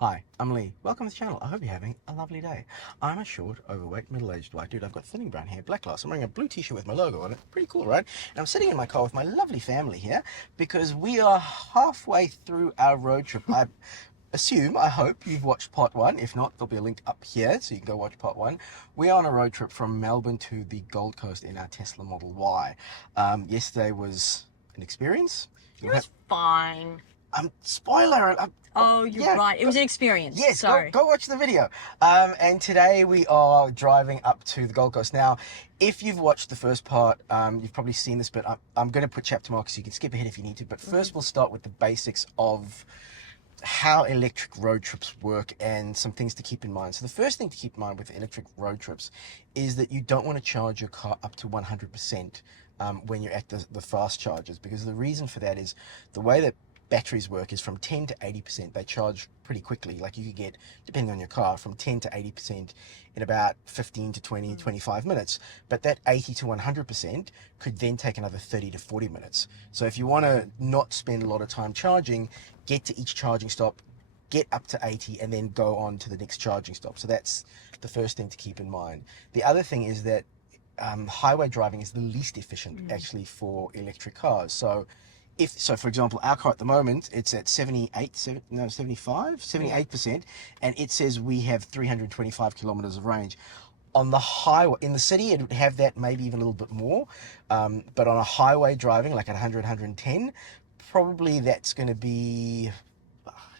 Hi, I'm Lee. Welcome to the channel. I hope you're having a lovely day. I'm a short, overweight, middle-aged white dude. I've got thinning brown hair, black glass. I'm wearing a blue t-shirt with my logo on it. Pretty cool, right? And I'm sitting in my car with my lovely family here because we are halfway through our road trip. I assume, I hope you've watched part one. If not, there'll be a link up here so you can go watch part one. We're on a road trip from Melbourne to the Gold Coast in our Tesla Model Y. Yesterday was an experience. It was fine. Spoiler. Oh, you're yeah, right. It was an experience. Yes, Sorry. go watch the video. And today we are driving up to the Gold Coast. Now, if you've watched the first part, you've probably seen this, but I'm going to put chapter marks so you can skip ahead if you need to. But first we'll start with the basics of how electric road trips work and some things to keep in mind. So the first thing to keep in mind with electric road trips is that you don't want to charge your car up to 100% when you're at the fast chargers, because the reason for that is the way that batteries work is from 10 to 80%. They charge pretty quickly. Like you could get, depending on your car, from 10 to 80% in about 15 to 20, 25 minutes. But that 80 to 100% could then take another 30 to 40 minutes. So if you want to not spend a lot of time charging, get to each charging stop, get up to 80, and then go on to the next charging stop. So that's the first thing to keep in mind. The other thing is that highway driving is the least efficient actually for electric cars. So for example, our car at the moment, it's at 78%, and it says we have 325 kilometers of range. On the highway, in the city, it would have that, maybe even a little bit more. But on a highway driving, like at 100, 110, probably that's going to be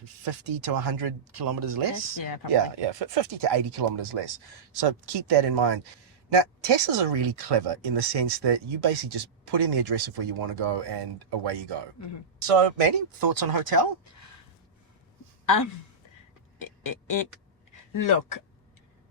50 to 100 kilometers less. Yeah, probably. Yeah, 50 to 80 kilometers less. So keep that in mind. Now, Teslas are really clever in the sense that you basically just put in the address of where you want to go and away you go. So, Mandy, thoughts on hotel? Look,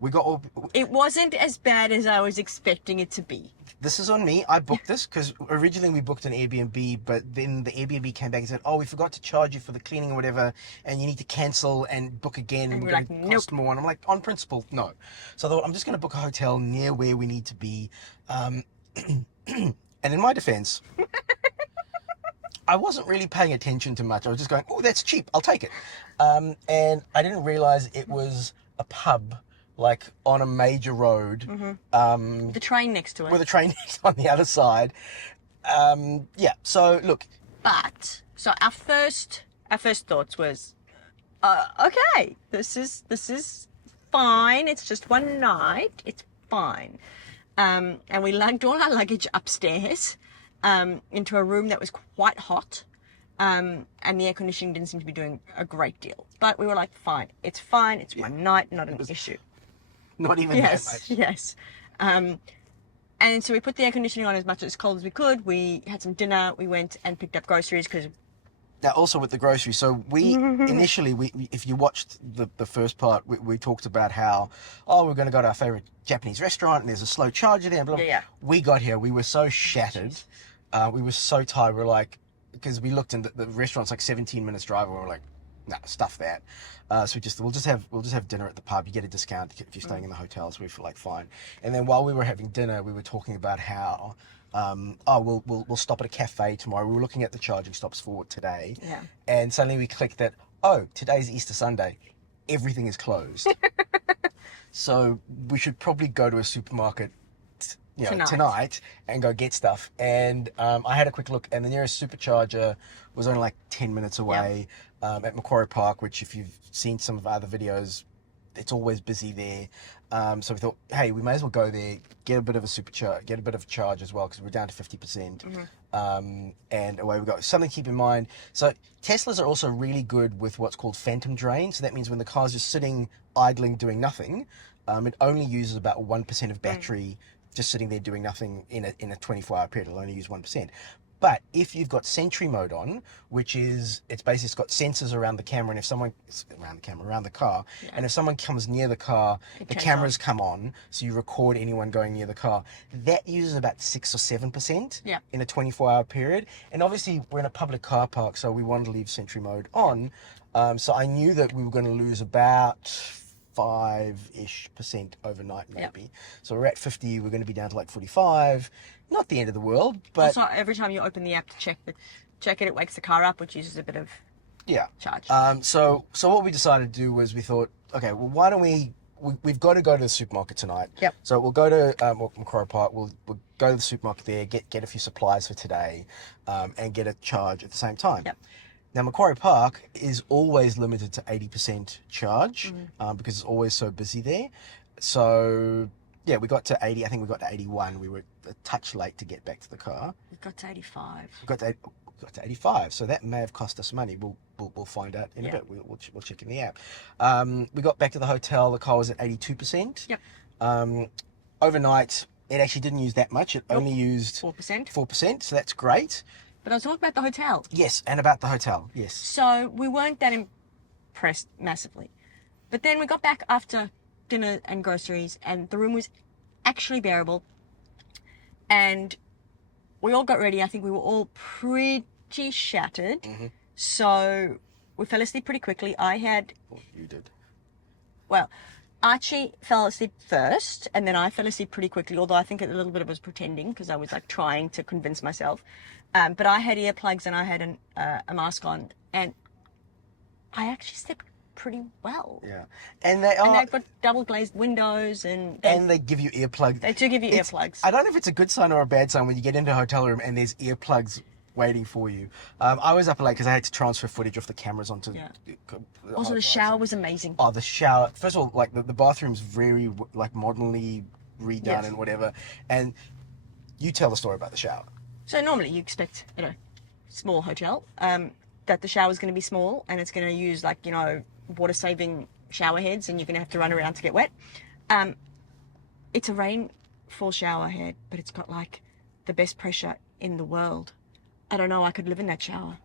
We got all... it wasn't as bad as I was expecting it to be. This is on me. I booked this because originally we booked an Airbnb, but then the Airbnb came back and said, oh, we forgot to charge you for the cleaning or whatever, and you need to cancel and book again, and we're going to cost more. And I'm like, on principle, no. So I thought, I'm just going to book a hotel near where we need to be. And in my defense, I wasn't really paying attention to much. I was just going, oh, that's cheap, I'll take it. And I didn't realize it was a pub, like on a major road. The train next to it. With a train on the other side. Yeah, so look. So our first thoughts was, okay, this is fine. It's just one night. It's fine. And we lugged all our luggage upstairs into a room that was quite hot. And the air conditioning didn't seem to be doing a great deal. But we were like, fine. It's fine. It's one night, not an issue. Not even that much. Yes. And so we put the air conditioning on as much as cold as we could. We had some dinner. We went and picked up groceries because... Now, also with the groceries, so we initially, if you watched the first part, we talked about how, we're going to go to our favorite Japanese restaurant and there's a slow charger there. And blah, blah. Yeah. We got here, we were so shattered. We were so tired. We were like, because we looked in the restaurant's like 17 minutes drive, and we were like, nah, stuff that. So we'll just have dinner at the pub. You get a discount if you're staying in the hotel, so we feel like fine. And then while we were having dinner, we were talking about how we'll stop at a cafe tomorrow. We were looking at the charging stops for today, and suddenly we clicked that, today's Easter Sunday, everything is closed. So we should probably go to a supermarket tonight and go get stuff. And I had a quick look, and the nearest supercharger was only like 10 minutes away. At Macquarie Park, which if you've seen some of our other videos, it's always busy there. So we thought, hey, we may as well go there, get a bit of a supercharge, get a bit of a charge as well, because we're down to 50%. And away we go. Something to keep in mind. So Teslas are also really good with what's called phantom drain. So that means when the car's just sitting, idling, doing nothing, it only uses about 1% of battery just sitting there doing nothing in a 24-hour period. It'll only use 1%. But if you've got Sentry mode on, which is, it's got sensors around the camera, and if someone, around the car, and if someone comes near the car, the cameras come on, so you record anyone going near the car. That uses about 6 or 7% in a 24-hour period. And obviously, we're in a public car park, so we wanted to leave Sentry mode on. So I knew that we were going to lose about 5-ish% overnight, maybe. So we're at 50, we're going to be down to like 45. Not the end of the world, but... Also, every time you open the app to check it, it wakes the car up, which uses a bit of Yeah. charge. So what we decided to do was we thought, okay, well, why don't we've got to go to the supermarket tonight. Yep. So we'll go to Macquarie Park. We'll go to the supermarket there, get a few supplies for today, and get a charge at the same time. Yep. Now Macquarie Park is always limited to 80% charge because it's always so busy there. So yeah, we got to 80. I think we got to 81. We were a touch late to get back to the car. We got to 85. We got to 85. So that may have cost us money. We'll find out in a bit. We'll check in the app. We got back to the hotel. The car was at 82%. Yep. Overnight, it actually didn't use that much. It only used 4%. 4%. So that's great. But I was talking about the hotel. Yes, and about the hotel. Yes. So we weren't that impressed massively. But then we got back after dinner and groceries, and the room was actually bearable. And we all got ready. I think we were all pretty shattered. So we fell asleep pretty quickly. Oh, you did. Well, Archie fell asleep first, and then I fell asleep pretty quickly, although I think a little bit of it was pretending because I was like trying to convince myself. But I had earplugs and I had a mask on, and I actually slept pretty well. Yeah. And they've got double glazed windows, and they give you earplugs. They do give you earplugs. I don't know if it's a good sign or a bad sign when you get into a hotel room and there's earplugs waiting for you. I was up late because I had to transfer footage off the cameras onto. Yeah. The Also, the iPads. shower was amazing. Oh, the shower. First of all, like the bathroom's very like modernly redone Yes. and whatever. And you tell the story about the shower. So normally you expect, small hotel, that the shower's going to be small and it's going to use like, water-saving shower heads, and you're going to have to run around to get wet. It's a rainfall shower head, but it's got like the best pressure in the world. I don't know, I could live in that shower.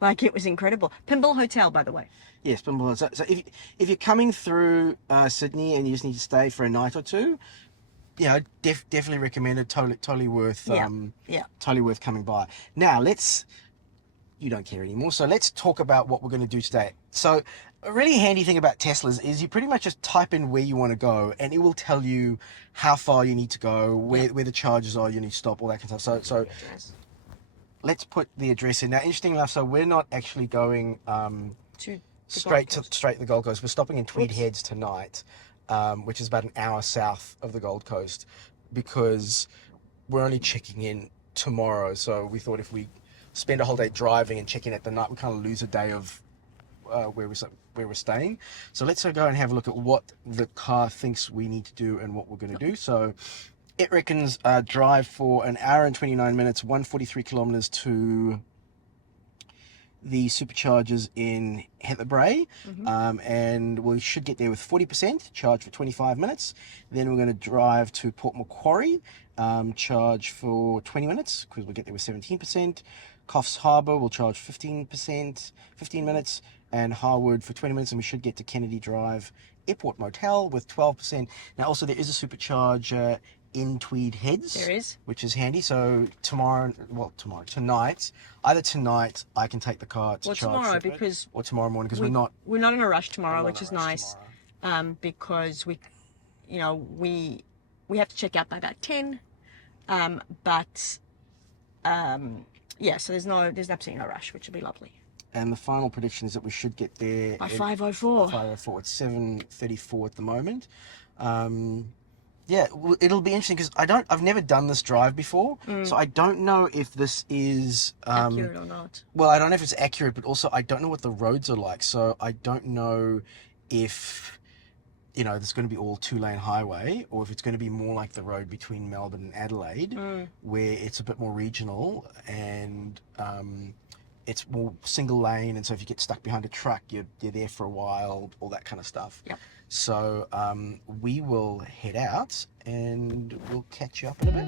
Like, it was incredible. Pymble Hotel, by the way. Yes, Pymble. So if you're coming through Sydney and you just need to stay for a night or two, definitely recommend it. Totally worth. Totally worth coming by. Now you don't care anymore. So let's talk about what we're going to do today. So a really handy thing about Teslas is you pretty much just type in where you want to go, and it will tell you how far you need to go, where the charges are, you need to stop, all that kind of stuff. So let's put the address in. Now, interesting enough, so we're not actually going straight to the Gold Coast. We're stopping in Tweed Heads tonight, which is about an hour south of the Gold Coast, because we're only checking in tomorrow. So we thought if we spend a whole day driving and check in at the night, we kind of lose a day of where we're staying. So let's go and have a look at what the car thinks we need to do and what we're going to do. So it reckons drive for an hour and 29 minutes, 143 kilometers to the superchargers in Heatherbrae, and we should get there with 40% charge for 25 minutes. Then we're going to drive to Port Macquarie, charge for 20 minutes because we'll get there with 17%. Coffs Harbour will charge 15 minutes, and Harwood for 20 minutes, and we should get to Kennedy Drive Airport Motel with 12%. Now also there is a supercharger in Tweed Heads. There is. Which is handy. So tonight, either tonight I can take the car to charge. Or tomorrow morning, because we're not in a rush tomorrow, which is nice. Because we have to check out by about 10. So there's absolutely no rush, which will be lovely. And the final prediction is that we should get there by 5:04. 5:04. It's 7:34 at the moment. It'll be interesting because I've never done this drive before, so I don't know if this is accurate or not. Well, I don't know if it's accurate, but also I don't know what the roads are like, so I don't know if there's going to be all 2-lane highway, or if it's going to be more like the road between Melbourne and Adelaide, where it's a bit more regional and it's more single lane, and so if you get stuck behind a truck, you're there for a while, all that kind of stuff. Yep. So we will head out and we'll catch you up in a bit.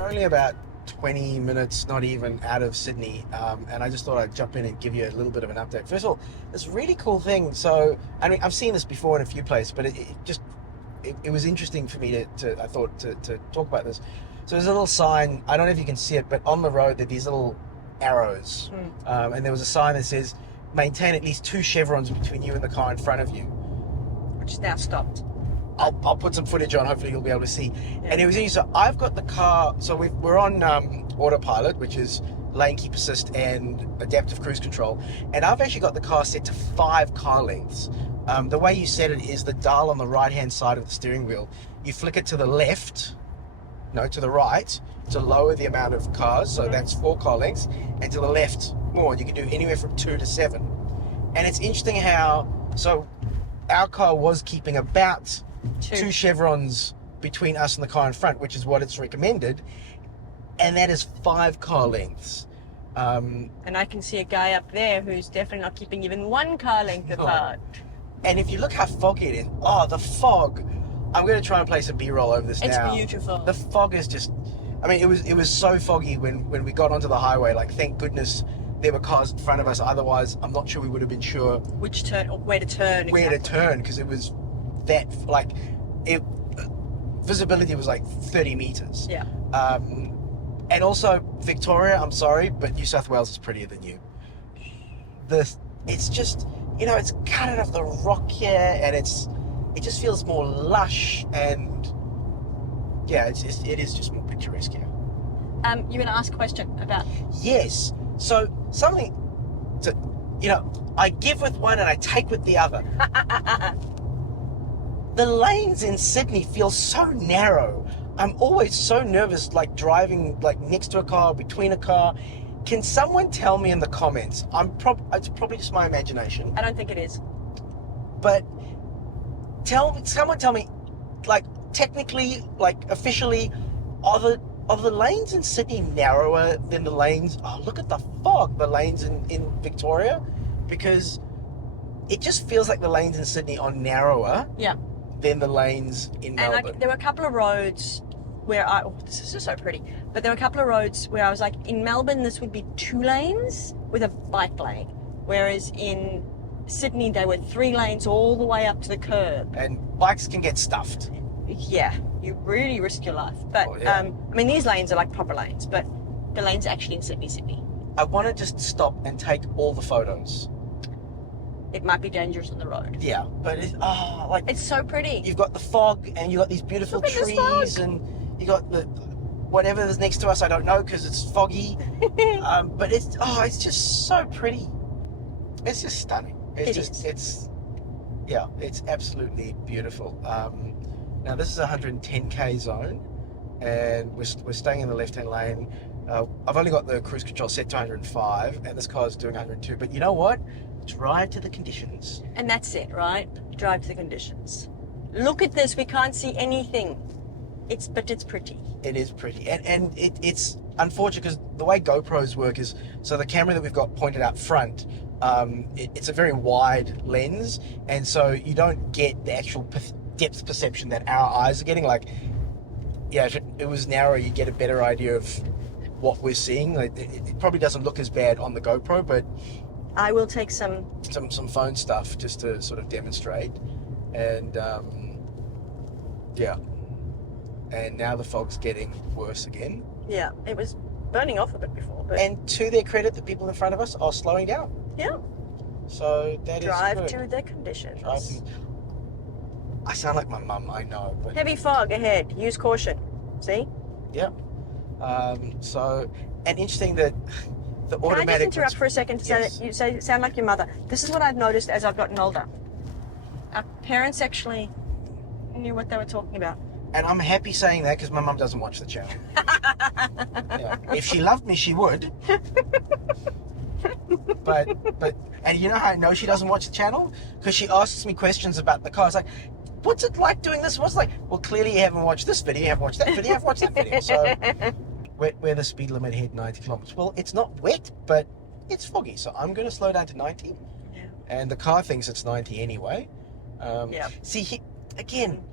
Only about 20 minutes, not even, out of Sydney, and I just thought I'd jump in and give you a little bit of an update. First of all, this really cool thing. So, I mean, I've seen this before in a few places, but it was interesting for me to talk about this. So there's a little sign. I don't know if you can see it, but on the road there are these little arrows, and there was a sign that says, "Maintain at least 2 chevrons between you and the car in front of you." Which is now stopped. I'll put some footage on. Hopefully you'll be able to see. Yeah. And it was interesting. So I've got the car. So we're on autopilot, which is lane keep assist and adaptive cruise control. And I've actually got the car set to 5 car lengths. The way you set it is the dial on the right-hand side of the steering wheel. You flick it to the left, no, to the right, to lower the amount of cars. So that's 4 car lengths, and to the left more. You can do anywhere from 2 to 7. And it's interesting how our car was keeping about 2 chevrons between us and the car in front, which is what it's recommended, and that is 5 car lengths. And I can see a guy up there who's definitely not keeping even 1 car length apart. And if you look how foggy it is, the fog. I'm going to try and play some B-roll over this now. It's beautiful. The fog is just, I mean, it was so foggy when we got onto the highway. Like, thank goodness there were cars in front of us. Otherwise, I'm not sure we would have been sure which turn or where to turn. Where to turn, because it was that, like, visibility was like 30 meters. Yeah. And also, Victoria, I'm sorry, but New South Wales is prettier than you. It's just, it's cut out of the rock here, and it just feels more lush, and yeah, it is just more picturesque here. You're going to ask a question about... Yes. So something to, I give with one and I take with the other. The lanes in Sydney feel so narrow. I'm always so nervous, like driving like next to a car, between a car. Can someone tell me in the comments? It's probably just my imagination. I don't think it is. But someone tell me, like, technically, like, officially, are the lanes in Sydney narrower than the lanes? Oh, look at the fog! The lanes in Victoria, because it just feels like the lanes in Sydney are narrower. Yeah. Than the lanes in Melbourne. And there were a couple of roads where this is just so pretty, but there were a couple of roads where I was like, in Melbourne this would be 2 lanes with a bike lane, whereas in Sydney they were 3 lanes all the way up to the curb. And bikes can get stuffed. Yeah, you really risk your life. But I mean, these lanes are like proper lanes, but the lanes actually in Sydney. I want to just stop and take all the photos. It might be dangerous on the road. Yeah, but it's so pretty. You've got the fog, and you've got these beautiful trees, and you got the whatever is next to us. I don't know because it's foggy. But it's just so pretty. It's just stunning. It's absolutely beautiful. Now this is a 110k zone, and we're staying in the left-hand lane. I've only got the cruise control set to 105, and this car's doing 102. But you know what? Drive to the conditions. And that's it, right? Drive to the conditions. Look at this. We can't see anything. But it's pretty. It is pretty. And it's unfortunate because the way GoPros work is, so the camera that we've got pointed out front, it's a very wide lens, and so you don't get the actual depth perception that our eyes are getting. Like, yeah, if it was narrow, you get a better idea of what we're seeing. Like, it probably doesn't look as bad on the GoPro, but I will take some phone stuff just to sort of demonstrate. And and now the fog's getting worse again. Yeah, it was burning off a bit before. But... And to their credit, the people in front of us are slowing down. Yeah. So that Drive is to the conditions. I sound like my mum, I know. But heavy fog ahead. Use caution. See? Yeah. And interesting that the automatic... Can I just interrupt for a second to say that you sound like your mother? This is what I've noticed as I've gotten older. Our parents actually knew what they were talking about. And I'm happy saying that because my mum doesn't watch the channel. Yeah. If she loved me, she would. But and you know how I know she doesn't watch the channel? Because she asks me questions about the car. It's like, what's it like doing this? What's it like? Well, clearly you haven't watched this video, you haven't watched that video, you haven't watched that video. So, where the speed limit hit 90 kilometers. Well, it's not wet, but it's foggy. So I'm going to slow down to 90. Yeah. And the car thinks it's 90 anyway. See, again,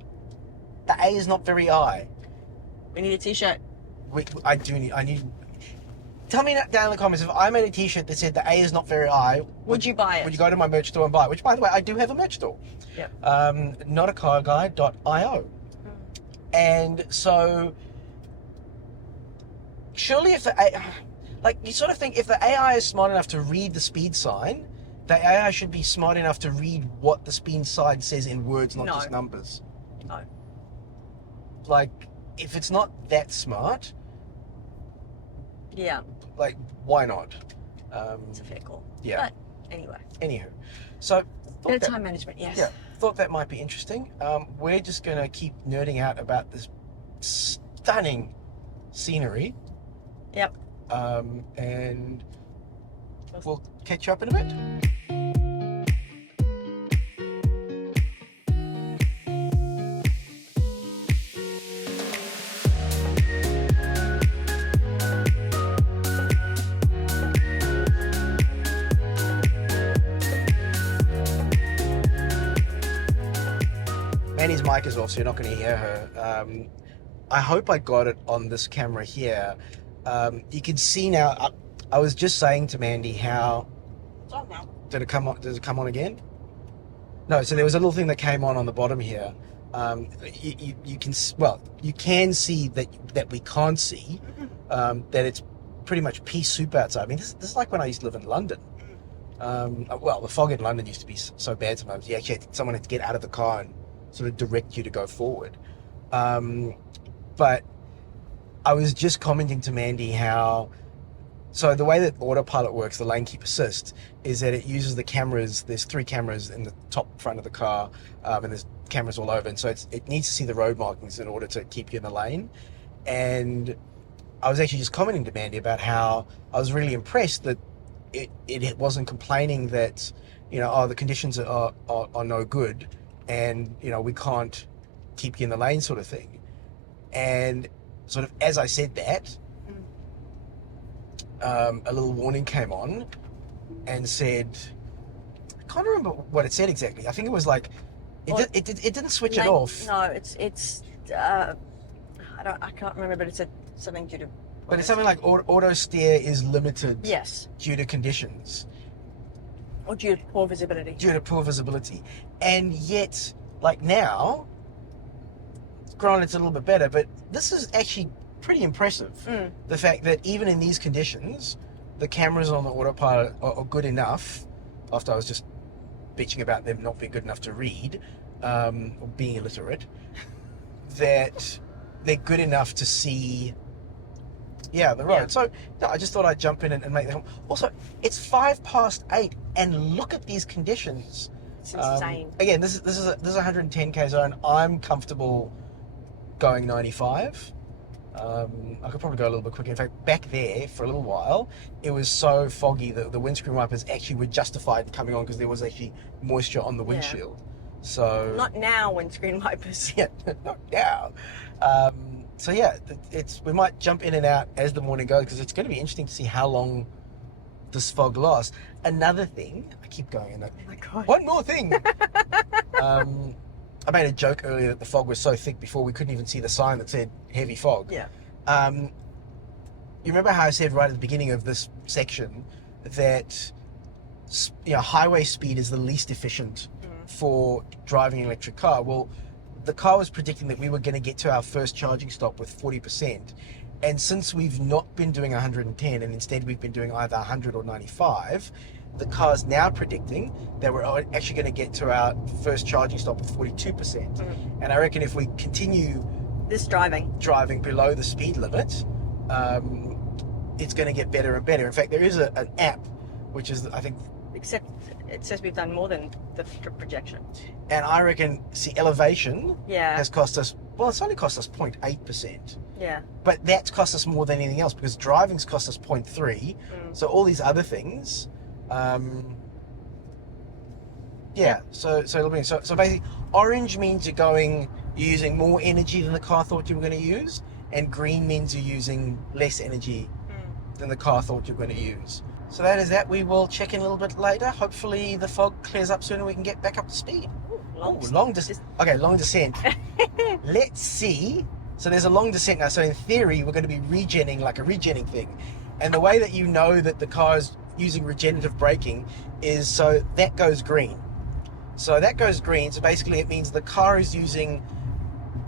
the A is not very I. We need a t-shirt. I need... Tell me down in the comments, if I made a t-shirt that said the A is not very I, would you buy it? Would you go to my merch store and buy it? Which, by the way, I do have a merch store. Yeah. Notacarguy.io. And so surely if like you sort of think if the AI is smart enough to read the speed sign, the AI should be smart enough to read what the speed sign says in words, not No. just numbers. No. Like, if it's not that smart, Yeah. like, why not? It's a fair call. Yeah. But anyway. Anywho, so Bit of time management, yes. yeah, thought that might be interesting. We're just gonna keep nerding out about this stunning scenery, Yep. and we'll catch you up in a bit. Manny's mic is off, so you're not going to hear her. I hope I got it on this camera here. You can see now. I was just saying to Mandy how. It's on now. Did it come on? Does it come on again? No. So there was a little thing that came on the bottom here. You can see that we can't see that it's pretty much pea soup outside. I mean, this is like when I used to live in London. Well, the fog in London used to be so bad sometimes. You actually someone had to get out of the car and sort of direct you to go forward. But I was just commenting to Mandy how, so the way that autopilot works, the lane keep assist, is that it uses the cameras. There's 3 cameras in the top front of the car, and there's cameras all over, and so it needs to see the road markings in order to keep you in the lane. And I was actually just commenting to Mandy about how I was really impressed that it wasn't complaining that, the conditions are no good, and we can't keep you in the lane, sort of thing. And sort of as I said that, a little warning came on and said, I can't remember what it said exactly. I think it was like it didn't switch it off. No, it's I can't remember, but it said something due to. But it's something like auto steer is limited. Yes. Due to conditions. Or due to poor visibility. Due to poor visibility. And yet, like now, granted it's a little bit better, but this is actually pretty impressive. The fact that even in these conditions, the cameras on the autopilot are good enough, after I was just bitching about them not being good enough to read, or being illiterate, that they're good enough to see the road. Yeah. So no, I just thought I'd jump in and make that. Also, it's 8:05, and look at these conditions. It's insane. Again, this is a 110k zone. I'm comfortable going 95. I could probably go a little bit quicker. In fact, back there for a little while, it was so foggy that the windscreen wipers actually were justified in coming on because there was actually moisture on the windshield. So Not now, windscreen wipers. yeah, not now. So yeah, we might jump in and out as the morning goes because it's going to be interesting to see how long this fog lasts. Another thing, I keep going in it. Oh my God. One more thing. I made a joke earlier that the fog was so thick before we couldn't even see the sign that said heavy fog. Yeah. You remember how I said right at the beginning of this section that highway speed is the least efficient for driving an electric car? Well, the car was predicting that we were going to get to our first charging stop with 40%. And since we've not been doing 110 and instead we've been doing either 100 or 95, the car's now predicting that we're actually going to get to our first charging stop with 42%. And I reckon if we continue This driving. driving below the speed limit, it's going to get better and better. In fact, there is an app, which is, I think, Except it says we've done more than the projection. and I reckon, elevation Yeah. has cost us, well, it's only cost us 0.8%. Yeah. But that's cost us more than anything else because driving's cost us 0.3. So all these other things, So it'll be so basically, orange means you're using more energy than the car thought you were going to use, and green means you're using less energy than the car thought you were going to use. So that is that. We will check in a little bit later. Hopefully the fog clears up soon and we can get back up to speed. Long descent. Okay, long descent. Let's see. So there's a long descent now. So in theory, we're going to be regenning, like a regenning thing. And the way that you know that the car is using regenerative braking is so that goes green. So that goes green. So basically it means the car is using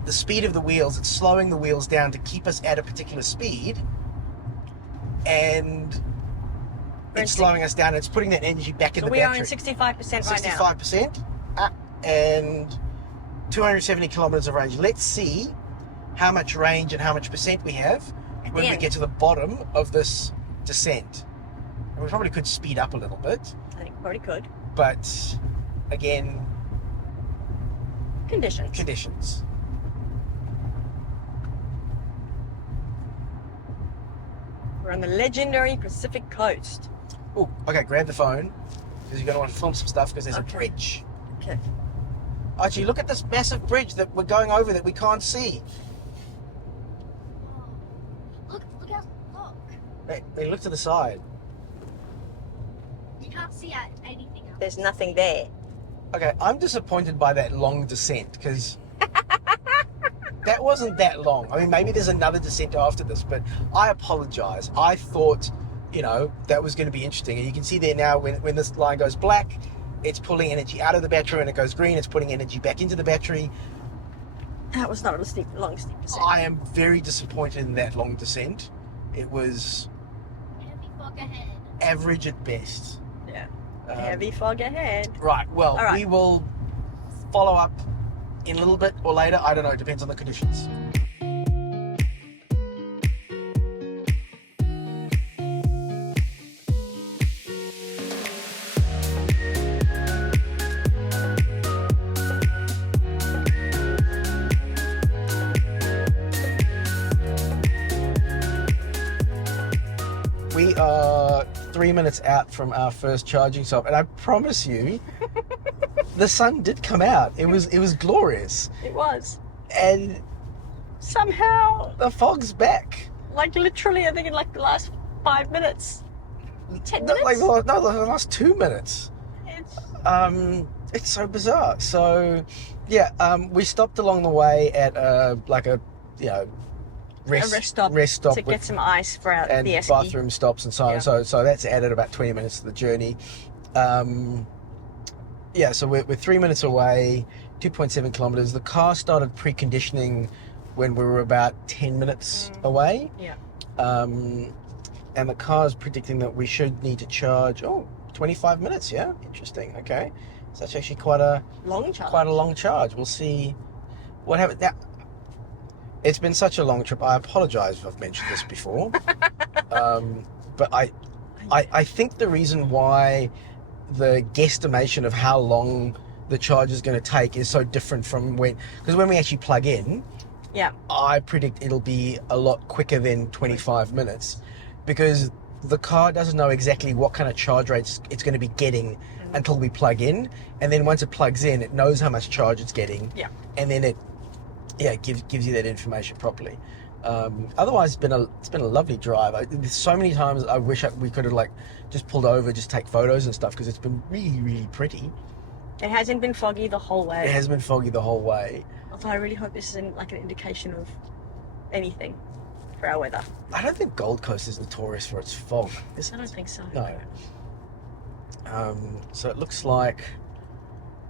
the speed of the wheels. It's slowing the wheels down to keep us at a particular speed. and We're it's in slowing us down. It's putting that energy back in So the we are battery. in 65% right now. 65%, and 270 kilometers of range. Let's see how much range and how much percent we have At when the we end. get to the bottom of this descent. And we probably could speed up a little bit, I think probably could. but again, Conditions. We're on the legendary Pacific Coast. Oh, okay, grab the phone because you're going to want to film some stuff because there's a Okay. bridge. Okay. Archie, look at this massive bridge that we're going over that we can't see. Look out, look. Hey, look to the side. You can't see anything else. There's nothing there. Okay, I'm disappointed by that long descent because that wasn't that long. I mean, maybe there's another descent after this, but I apologize. I thought, that was going to be interesting. And you can see there now when this line goes black, it's pulling energy out of the battery. When it goes green, it's putting energy back into the battery. That was not a long, steep descent. I am very disappointed in that long descent. It was Heavy fog ahead. average at best. Yeah. Um, Heavy fog ahead. Right, well, All right. we will follow up in a little bit or later. I don't know, it depends on the conditions. We are 3 minutes out from our first charging stop, and I promise you, the sun did come out. It was glorious, It was. and Somehow, the fog's back. like literally, I think in like the last 5 minutes. 10 No, minutes? the last 2 minutes. It's- It's so bizarre. So, yeah, we stopped along the way at a rest a rest stop to with- get some ice for and the esky. bathroom stops and so on. Yeah. So that's added about 20 minutes to the journey. So we're 3 minutes away, 2.7 kilometers. The car started preconditioning when we were about 10 minutes away. Yeah. And the car's predicting that we should need to charge 25 minutes. Yeah, interesting. Okay, so that's actually quite a long charge. We'll see what happens. Now, it's been such a long trip. I apologize if I've mentioned this before, but I think the reason why the guesstimation of how long the charge is going to take is so different from because when we actually plug in, Yeah. I predict it'll be a lot quicker than 25 minutes because the car doesn't know exactly what kind of charge rates it's going to be getting until we plug in, and then once it plugs in, it knows how much charge it's getting, Yeah. and then it gives you that information properly. Otherwise, it's been a lovely drive. There's so many times I wish we could have just pulled over, just take photos and stuff because it's been really, really pretty. It hasn't been foggy the whole way. It has been foggy the whole way. Although I really hope this isn't like an indication of anything for our weather. I don't think Gold Coast is notorious for its fog. I don't think so. No. So it looks like.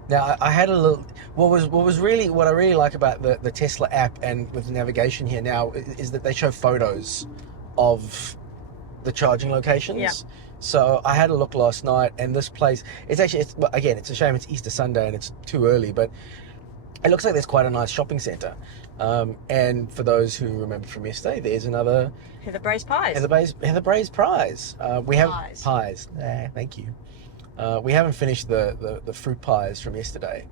Now I had a little. What I really like about the Tesla app and with the navigation here now is that they show photos of the charging locations. Yeah. So I had a look last night, and this place. It's a shame it's Easter Sunday and it's too early, but it looks like there's quite a nice shopping centre. And for those who remember from yesterday, there's another Heatherbrae's pies. Heatherbrae's prize. We have Pies. pies. Thank you. We haven't finished the fruit pies from yesterday.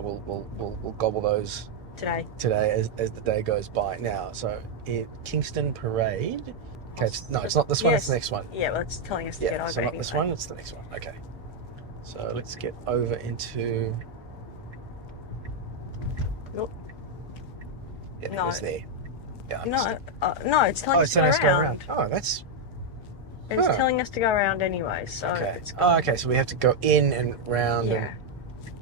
We'll gobble those Today. as the day goes by. Now, so in Kingston Parade. Okay, it's not this one. Yes. It's the next one. Yeah, well, it's telling us to get over so not anyway. this one. It's the next one. Okay. So let's get over into. Nope. Yeah, No. it was there. Yeah. No, it's telling us to go around. Oh, that's It's Oh. telling us to go around anyway, so okay. it's Oh, okay. So we have to go in and round. Yeah.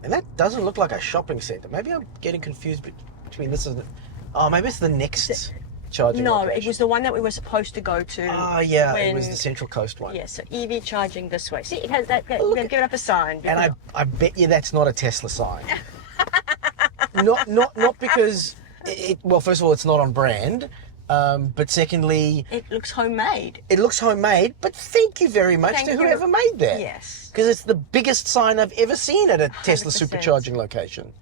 And that doesn't look like a shopping centre. Maybe I'm getting confused between this and. Oh, maybe it's the next charging. No, location. it was the one that we were supposed to go to. Oh yeah, it when- was the Central Coast one. Yeah, so EV charging this way. See, it has that. look They've given up a sign. And I bet you that's not a Tesla sign. not because well, first of all, it's not on brand, But secondly, It looks homemade. it looks homemade, but thank you very much Thank to you. whoever made that. Yes. Because it's the biggest sign I've ever seen at a Tesla 100%. supercharging location.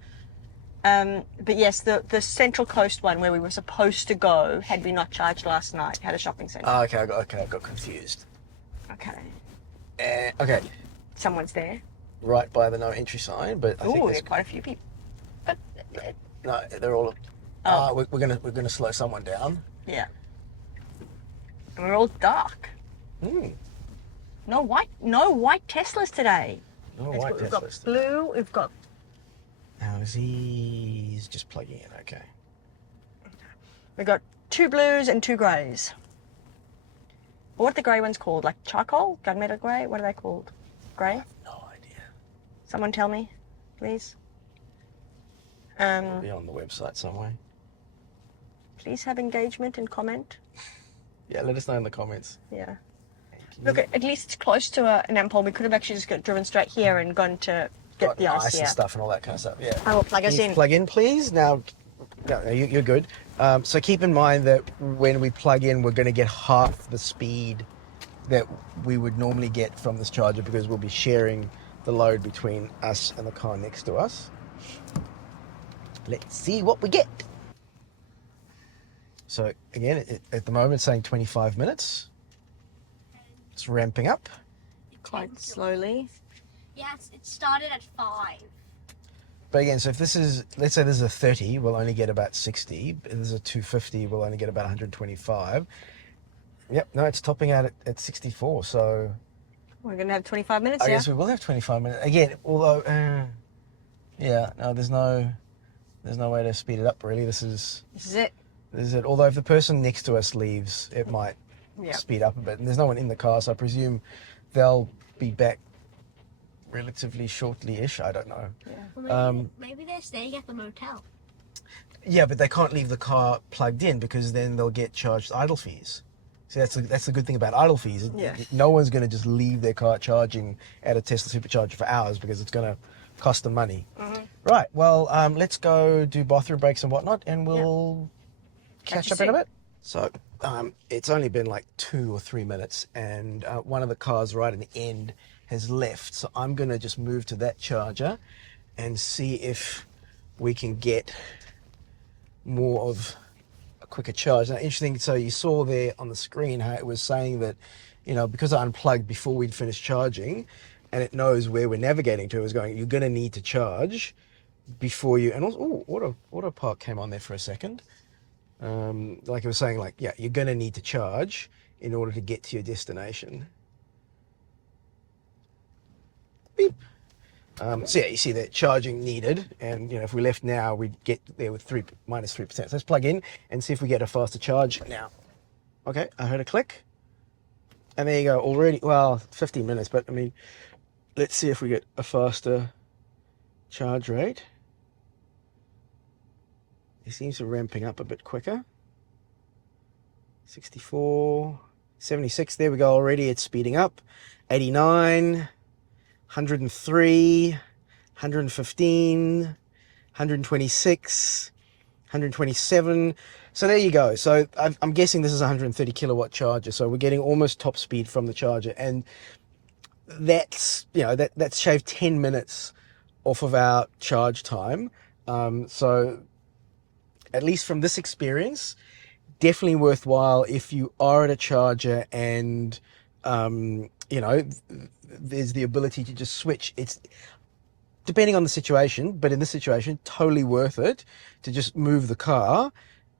But yes, the Central Coast one where we were supposed to go, had we not charged last night, had a shopping centre. Oh, okay, I got confused. Okay. Okay, Someone's there. right by the no entry sign, but I think Oh, there's there are quite a few people. But no, they're all. Oh. We're gonna slow someone down. yeah. And we're all dark. Hmm. No white Teslas today. No We've white got Teslas. blue, we've got He's just plugging in. Okay. We've got 2 blues and 2 greys. What are the grey ones called? Like charcoal? Gunmetal grey? What are they called? Grey? No idea. Someone tell me, please. Be on the website somewhere. Please have engagement and comment. Yeah, let us know in the comments. Yeah. Look, at least it's close to an ampole. We could have actually just driven straight here and gone to get Got the ice and here. stuff and all that kind of stuff. Yeah. I will plug us Can you in. Plug in, please. Now, no, you're good. So keep in mind that when we plug in, we're going to get half the speed that we would normally get from this charger because we'll be sharing the load between us and the car next to us. Let's see what we get. So again, at the moment, it's saying 25 minutes. It's ramping up. Quite slowly. Yeah, it started at 5. But again, so if this is, let's say this is a 30, we'll only get about 60. If this is a 250, we'll only get about 125. Yep, no, it's topping out at 64. So We're going to have 25 minutes I here. guess we will have 25 minutes. Again, although, yeah, no, there's no way to speed it up, really. This is it. Although if the person next to us leaves, it might speed up a bit. And there's no one in the car, so I presume they'll be back relatively shortly-ish. I don't know. Yeah. Well, maybe they're staying at the motel. Yeah, but they can't leave the car plugged in because then they'll get charged idle fees. See, that's the good thing about idle fees. Yeah. No one's going to just leave their car charging at a Tesla supercharger for hours because it's going to cost them money. Mm-hmm. Right, well, let's go do bathroom breaks and whatnot, and we'll catch up in a bit. So it's only been like 2 or 3 minutes, and one of the cars right in the end has left. So I'm going to just move to that charger and see if we can get more of a quicker charge. Now, interesting, so you saw there on the screen how it was saying that, you know, because I unplugged before we'd finished charging, and it knows where we're navigating to, it was going, you're going to need to charge before you, and also, auto park came on there for a second. Like it was saying, like, yeah, you're going to need to charge in order to get to your destination. Beep. So yeah, you see that charging needed, and you know, if we left now, we'd get there with minus 3%. So let's plug in and see if we get a faster charge now. Okay, I heard a click, and there you go. Already, well, 15 minutes, but I mean, let's see if we get a faster charge rate. It seems to be ramping up a bit quicker. 64, 76, there we go already, it's speeding up. 89, 103, 115, 126, 127. So there you go. So I'm guessing this is a 130 kilowatt charger. So we're getting almost top speed from the charger. And that's, you know, that's shaved 10 minutes off of our charge time. So at least from this experience, definitely worthwhile if you are at a charger and, you know, there's the ability to just switch. It's depending on the situation, but in this situation, totally worth it to just move the car,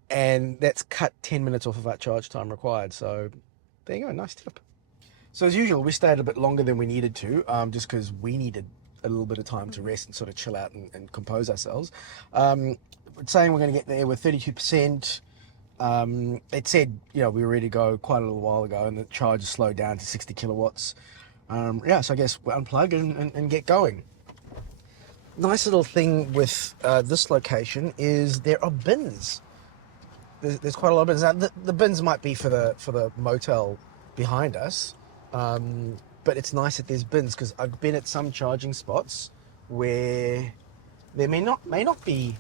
and that's cut 10 minutes off of our charge time required. So there you go, nice tip. So as usual, we stayed a bit longer than we needed to, just because we needed a little bit of time to rest and sort of chill out and compose ourselves. Saying we're going to get there with 32%. It said, you know, we were ready to go quite a little while ago, and the charge slowed down to 60 kilowatts. Yeah, so I guess we'll unplug and get going. Nice little thing with this location is there are bins. There's quite a lot of bins. Now, the bins might be for the motel behind us, but it's nice that there's bins, because I've been at some charging spots where there may not be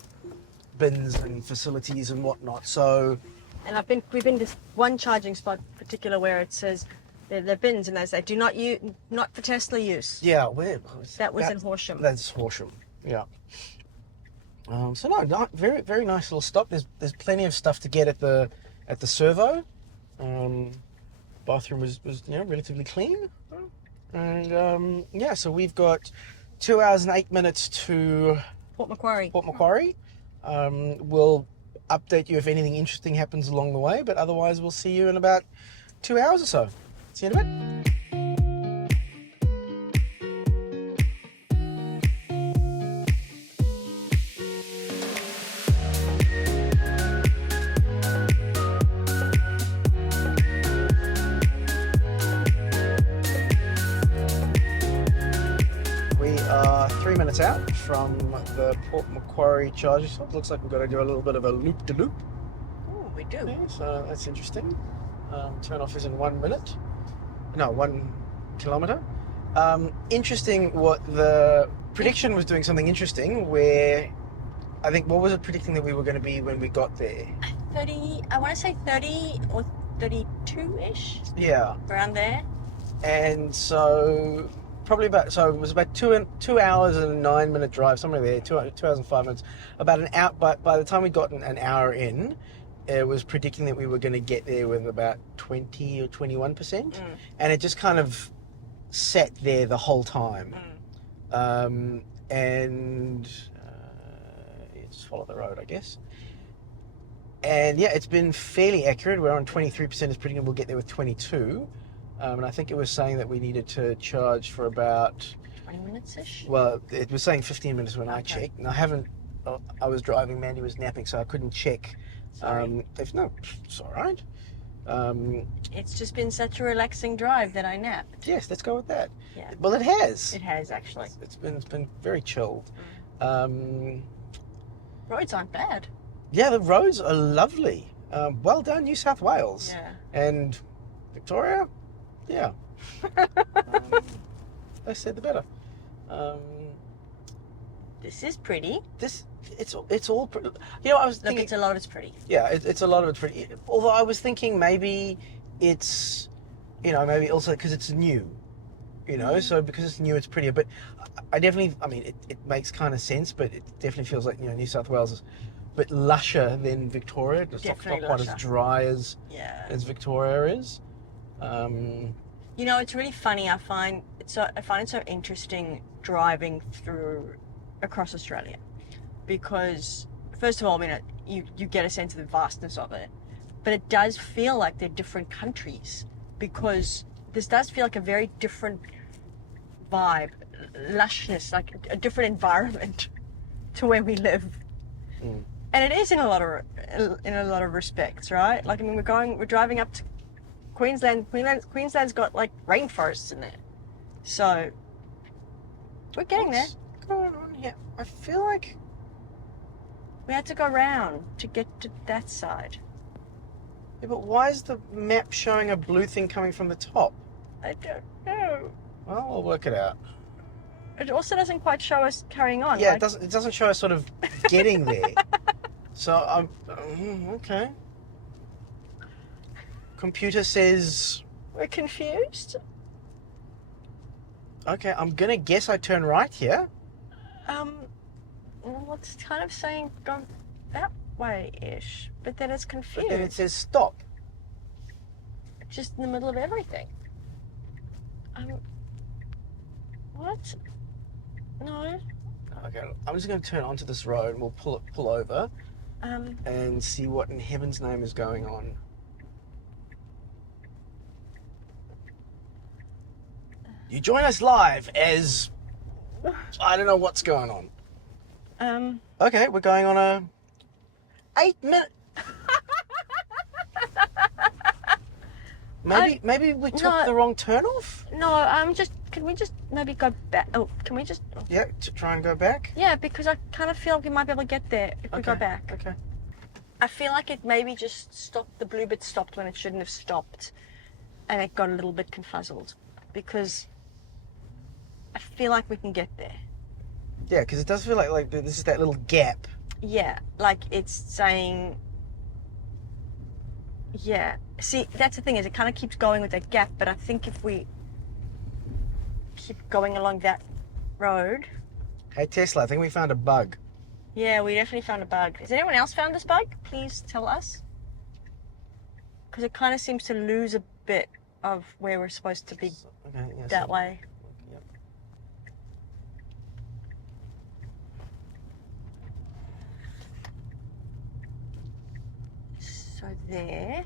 bins and facilities and whatnot. So And we've been to one charging spot in particular where it says they're bins and they say do not use, not for Tesla use. Yeah, where was That was in Horsham. That's Horsham. Yeah. So no, very very nice little stop. There's plenty of stuff to get at the servo. Bathroom was relatively clean, and yeah. So we've got 2 hours and 8 minutes to Port Macquarie. We'll update you if anything interesting happens along the way, but otherwise we'll see you in about 2 hours or so. See you in a bit. We are 3 minutes out from the Port Macquarie charging stop. Looks like we've got to do a little bit of a loop-de-loop. Oh, we do. Yeah, so that's interesting. Turn off is in 1 minute. No, 1 kilometre. Interesting what the prediction was doing something interesting where I think, what was it predicting that we were going to be when we got there? 30, I want to say 30 or 32-ish, Yeah. around there. And so probably about, so it was about 2 hours and a 9 minute drive, somewhere there, 2 hours and 5 minutes. About an hour, by the time we got an hour in, it was predicting that we were going to get there with about 20 or 21%. And it just kind of sat there the whole time. And just follow the road, I guess. And yeah, it's been fairly accurate. We're on 23%, is predicting we'll get there with 22. And I think it was saying that we needed to charge for about 20 minutes-ish? Well, it was saying 15 minutes when I Okay. checked. And I was driving, Mandy was napping, so I couldn't check. Sorry. It's all right. It's just been such a relaxing drive that I napped. Yes, let's go with that. Yeah. Well, it has. It has, actually. It's been very chilled. Roads aren't bad. Yeah, the roads are lovely. Well done, New South Wales. Yeah. And Victoria. Yeah. They said the better. This is pretty. It's all pretty. You know, I was Look, thinking. it's a lot of it's pretty. Yeah, it's a lot of it's pretty. Although I was thinking maybe it's, maybe also because it's new, so because it's new, it's prettier. But I definitely, I mean, it makes kind of sense, but it definitely feels like, New South Wales is a bit lusher than Victoria. It's not Definitely quite as lusher. dry as Yeah. Victoria is. It's really funny. I find it so interesting driving across Australia, because first of all, I mean, you get a sense of the vastness of it, but it does feel like they're different countries, because this does feel like a very different vibe, lushness, like a different environment to where we live. And it is in a lot of respects, right? Like, I mean, we're driving up to Queensland. Queensland's got like rainforests in there, so we're getting there. What's going on here? I feel like We had to go round to get to that side. Yeah, but why is the map showing a blue thing coming from the top? I don't know. Well, we'll work it out. It also doesn't quite show us carrying on. Yeah, like, it doesn't show us sort of getting there. So I'm okay. Computer says We're confused. okay. I'm gonna guess I turn right here. Well, it's kind of saying go that way-ish, but then it's confused. But then it says stop. Just in the middle of everything. What? No. Okay, I'm just gonna turn onto this road and we'll pull over and see what in heaven's name is going on. You join us live as I don't know what's going on. Okay, we're going on a 8-minute. Maybe we took the wrong turn off. No, can we just maybe go back? Oh, can we just? Yeah, to try and go back. Yeah, because I kind of feel like we might be able to get there if we go back. Okay. I feel like it maybe just stopped. The blue bit stopped when it shouldn't have stopped, and it got a little bit confuzzled because I feel like we can get there. Yeah, because it does feel like this is that little gap. Yeah, like it's saying Yeah. See, that's the thing is it kind of keeps going with that gap, but I think if we keep going along that road. Hey Tesla, I think we found a bug. Yeah, we definitely found a bug. Has anyone else found this bug? Please tell us. Because it kind of seems to lose a bit of where we're supposed to be Okay, yeah, that way. Yep. So there.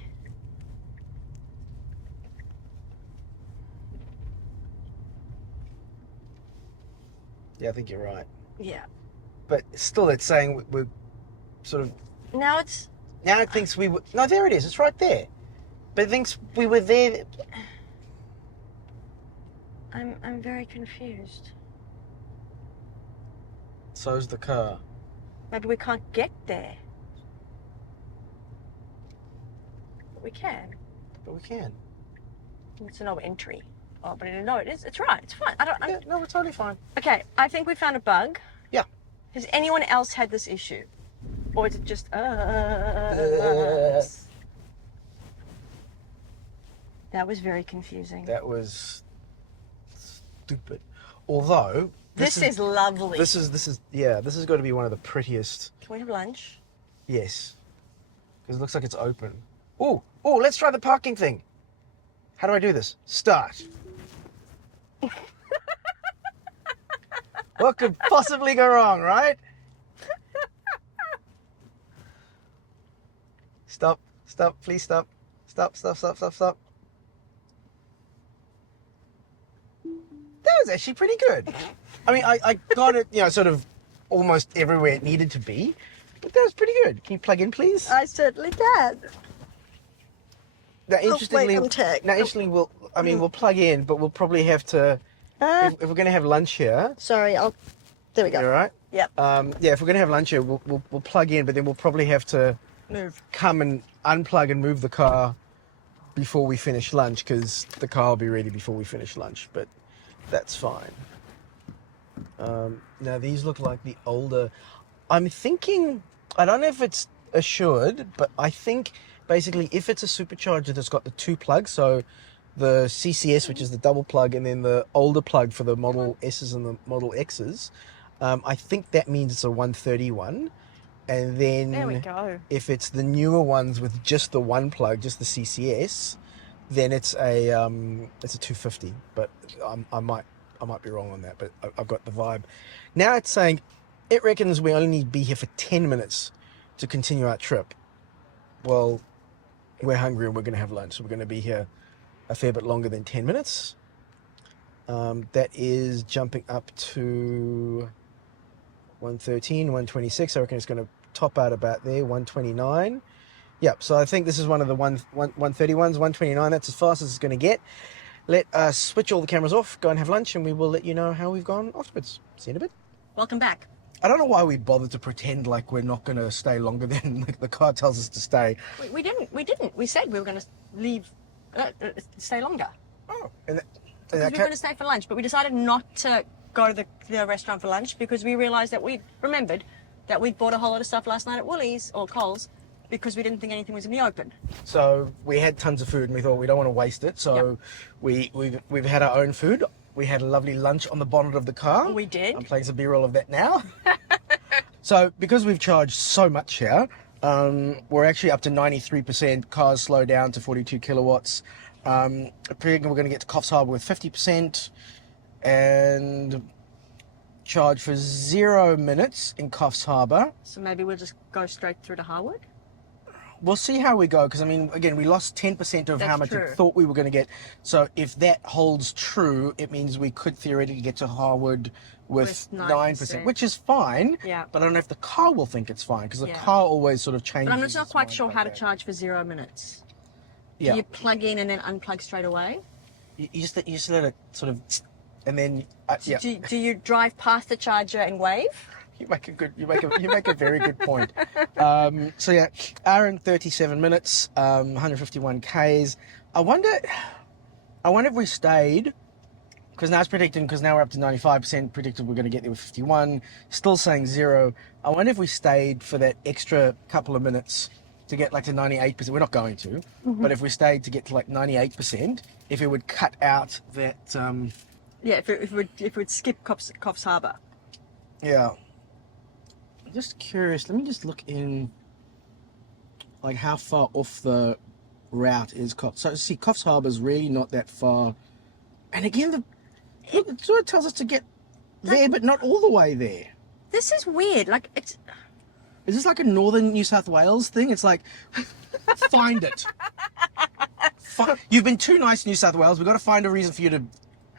Yeah, I think you're right. Yeah. But still, it's saying we're sort of. Now it's. Now it thinks we were. No, there it is. It's right there. But it thinks we were there. I'm very confused. So's the car. Maybe we can't get there. But we can. But we can. It's a no entry. Oh, but no, it is. It's right. It's fine. Yeah, no, we're totally fine. Okay, I think we found a bug. Yeah. Has anyone else had this issue? Or is it just us? That was very confusing. That was stupid. Although This is lovely. This is this is going to be one of the prettiest. Can we have lunch? Yes, because it looks like it's open. Oh, let's try the parking thing. How do I do this? Start. What could possibly go wrong, right? Stop, please stop. Stop. That was actually pretty good. I mean, I got it, sort of almost everywhere it needed to be, but that was pretty good. Can you plug in, please? I certainly can. Now, interestingly, I'm we'll plug in, but we'll probably have to, if we're going to have lunch here. Sorry, there we go. You all right? Yep. If we're going to have lunch here, we'll plug in, but then we'll probably have to Move. come and unplug and move the car before we finish lunch, because the car will be ready before we finish lunch, but that's fine. Now, these look like the older... I'm thinking, I don't know if it's assured, but I think basically if it's a supercharger that's got the two plugs, so the CCS, which is the double plug, and then the older plug for the Model S's and the Model X's, I think that means it's a 131. And then There we go. if it's the newer ones with just the one plug, just the CCS, then it's a 250. But I might be wrong on that, but I've got the vibe. Now it's saying it reckons we only need to be here for 10 minutes to continue our trip. Well, we're hungry and we're going to have lunch, so we're going to be here a fair bit longer than 10 minutes. That is jumping up to 113, 126. I reckon it's going to top out about there, 129. Yep, so I think this is one of the 131s, 129. That's as fast as it's going to get. Let us switch all the cameras off, go and have lunch, and we will let you know how we've gone afterwards. See you in a bit. Welcome back. I don't know why we bothered to pretend like we're not going to stay longer than the car tells us to stay. We didn't. We said we were going to leave, stay longer. Oh, Because we were going to stay for lunch, but we decided not to go to the restaurant for lunch because we realised that we remembered that we'd bought a whole lot of stuff last night at Woolies or Coles because we didn't think anything was going to be open. So we had tons of food and we thought we don't want to waste it. So we've had our own food. We had a lovely lunch on the bonnet of the car. We did. I'm playing some B-roll of that now. So because we've charged so much here, we're actually up to 93%. Cars slow down to 42 kilowatts. I reckon we're going to get to Coffs Harbour with 50% and charge for 0 minutes in Coffs Harbour. So maybe we'll just go straight through to Harwood? We'll see how we go, because I mean, again, we lost 10% of how much we thought we were going to get. So if that holds true, it means we could theoretically get to Harwood with 9%, which is fine. Yeah. But I don't know if the car will think it's fine, because the car always sort of changes. But I'm just not quite sure how to charge for 0 minutes. Yeah. Do you plug in and then unplug straight away? You just let it sort of, and then yeah. Do you drive past the charger and wave? You make a very good point. So yeah, hour and 37 minutes, 151 Ks. I wonder if we stayed, because now it's predicting, because now we're up to 95%, predicted we're going to get there with 51, still saying 0. I wonder if we stayed for that extra couple of minutes to get like to 98%, we're not going to, but if we stayed to get to like 98%, if it would cut out that, Yeah, if it would skip Coffs Harbour. yeah. I'm just curious, let me just look in, like how far off the route is Coffs. So see, Coffs Harbour is really not that far. And again, it sort of tells us to get there, but not all the way there. This is weird. Like, it's... Is this like a northern New South Wales thing? It's like, find it. You've been too nice, New South Wales. We've got to find a reason for you to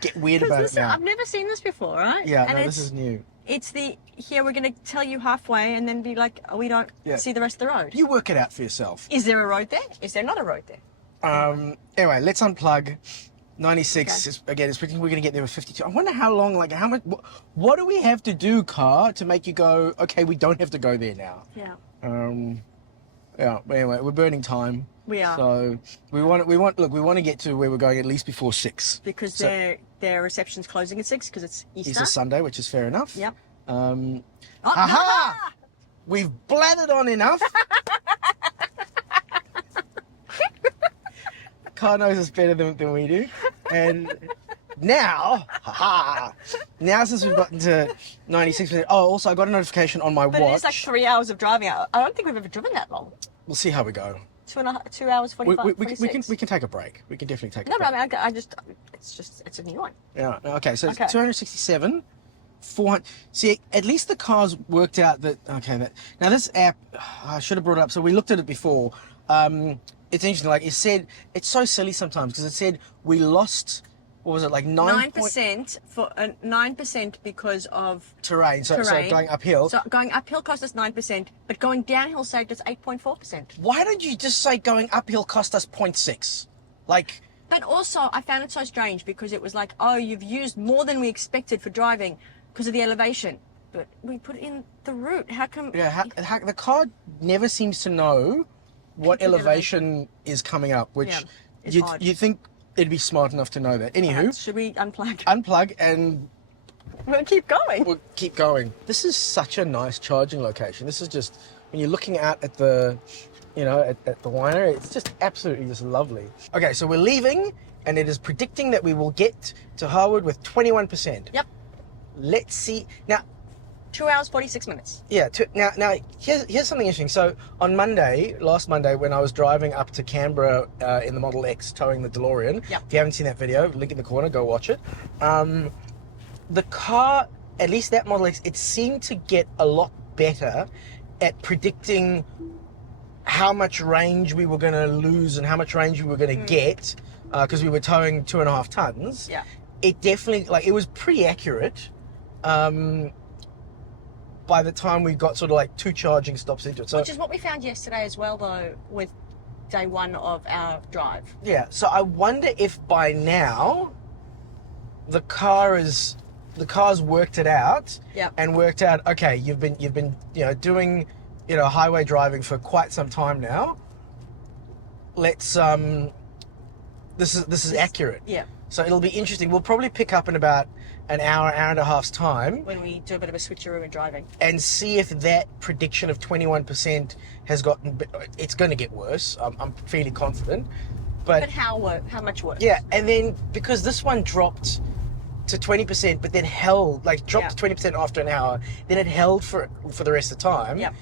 get weird about it now. I've never seen this before, right? Yeah, and no, this is new. It's here we're going to tell you halfway and then be like, oh, we don't see the rest of the road. You work it out for yourself. Is there a road there? Is there not a road there? Anyway, let's unplug. 96 is, again, it's we're going to get there with 52. I wonder how long, like how much, what do we have to do, car, to make you go, okay, we don't have to go there now? Yeah. Yeah, but anyway, we're burning time. We are. So we want to get to where we're going at least before 6. Because their reception's closing at 6 because it's Easter. Easter Sunday, which is fair enough. Yep. Aha! We've blathered on enough. Car knows us better than we do. And now, now since we've gotten to 96%, also I got a notification on my watch. But it is like 3 hours of driving. I don't think we've ever driven that long. We'll see how we go. 2 hours 45. We can take a break. We can definitely take a no, break. but I mean, it's a new one. Yeah. Okay. So it's 267. 400. See, at least the car's worked out that. Okay. Now this app, I should have brought it up. So we looked at it before. It's interesting. Like it said, it's so silly sometimes because it said we lost. What was it like 9% for 9% because of terrain? So going uphill. So going uphill cost us 9%, but going downhill saved us 8.4%. Why don't you just say going uphill cost us 0.6? Like. But also, I found it so strange because it was like, oh, you've used more than we expected for driving because of the elevation. But we put in the route. How come? Yeah, the car never seems to know what elevation is coming up, which you think it'd be smart enough to know that. Anywho, right, should we unplug? Unplug and we'll keep going. We'll keep going. This is such a nice charging location. This is just when you're looking out at the, at the winery, it's just absolutely just lovely. Okay, so we're leaving, and it is predicting that we will get to Harwood with 21%. Yep. Let's see now. 2 hours 46 minutes. Yeah. Now here's something interesting. So on last Monday, when I was driving up to Canberra in the Model X, towing the DeLorean. Yep. If you haven't seen that video, link in the corner, go watch it. The car, at least that Model X, it seemed to get a lot better at predicting how much range we were going to lose and how much range we were going to get because we were towing 2.5 tons. Yeah. It definitely, it was pretty accurate. By the time we got sort of like 2 charging stops into it. So, which is what we found yesterday as well, though, with day 1 of our drive. Yeah, so I wonder if by now the car's worked it out. Yep. And worked out, okay, you've been doing highway driving for quite some time now. Let's this is accurate. Yeah. So it'll be interesting. We'll probably pick up in about an hour and a half's time when we do a bit of a switcheroo in driving and see if that prediction of 21% has gotten. It's going to get worse. I'm fairly confident. But how much worse? Yeah, and then because this one dropped to 20%, but then held dropped to 20% after an hour, then it held for the rest of the time. Yep.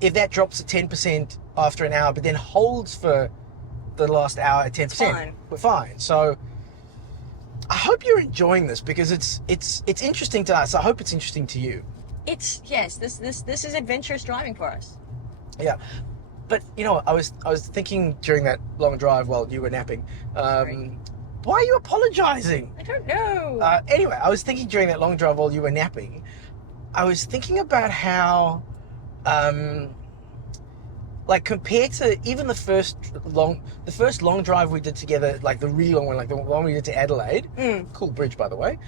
If that drops to 10% after an hour, but then holds for the last hour at 10%, we're fine. So I hope you're enjoying this because it's interesting to us. I hope it's interesting to you. This is adventurous driving for us. Yeah, but I was thinking during that long drive while you were napping. Why are you apologizing? I don't know. Anyway, I was thinking during that long drive while you were napping. I was thinking about how, compared to even the first long drive we did together, like the really long one, like the one we did to Adelaide. Cool bridge, by the way.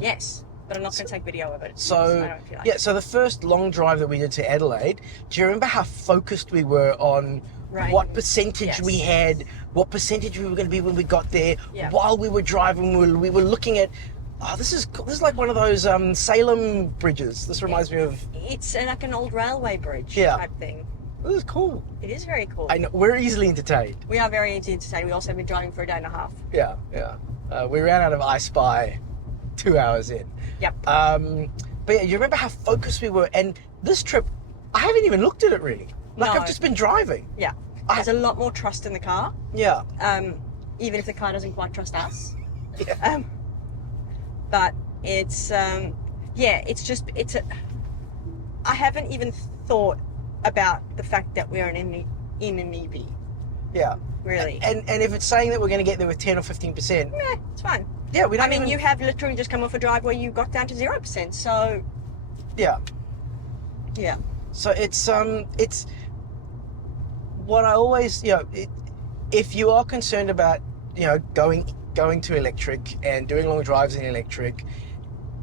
Yes, but I'm not going to take video of it. So so the first long drive that we did to Adelaide, do you remember how focused we were on what percentage we had, what percentage we were going to be when we got there? Yeah. While we were driving, we were looking at. Oh, this is like one of those Salem bridges. This reminds me of. It's like an old railway bridge type thing. This is cool. It is very cool. I know, we're easily entertained. We are very entertained. We also have been driving for a day and a half. Yeah. We ran out of I Spy 2 hours in. Yep. But yeah, you remember how focused we were? And this trip, I haven't even looked at it really. Like, No. I've just been driving. Yeah. There's a lot more trust in the car. Yeah. Even if the car doesn't quite trust us. Yeah. But it's I haven't even thought about the fact that we're in an EV. Yeah. Really. And if it's saying that we're going to get there with 10 or 15%, It's fine. yeah, we don't I mean, even... you have literally just come off a drive where you got down to 0%. So Yeah. yeah. So it's what I always, if you are concerned about, going to electric and doing long drives in electric,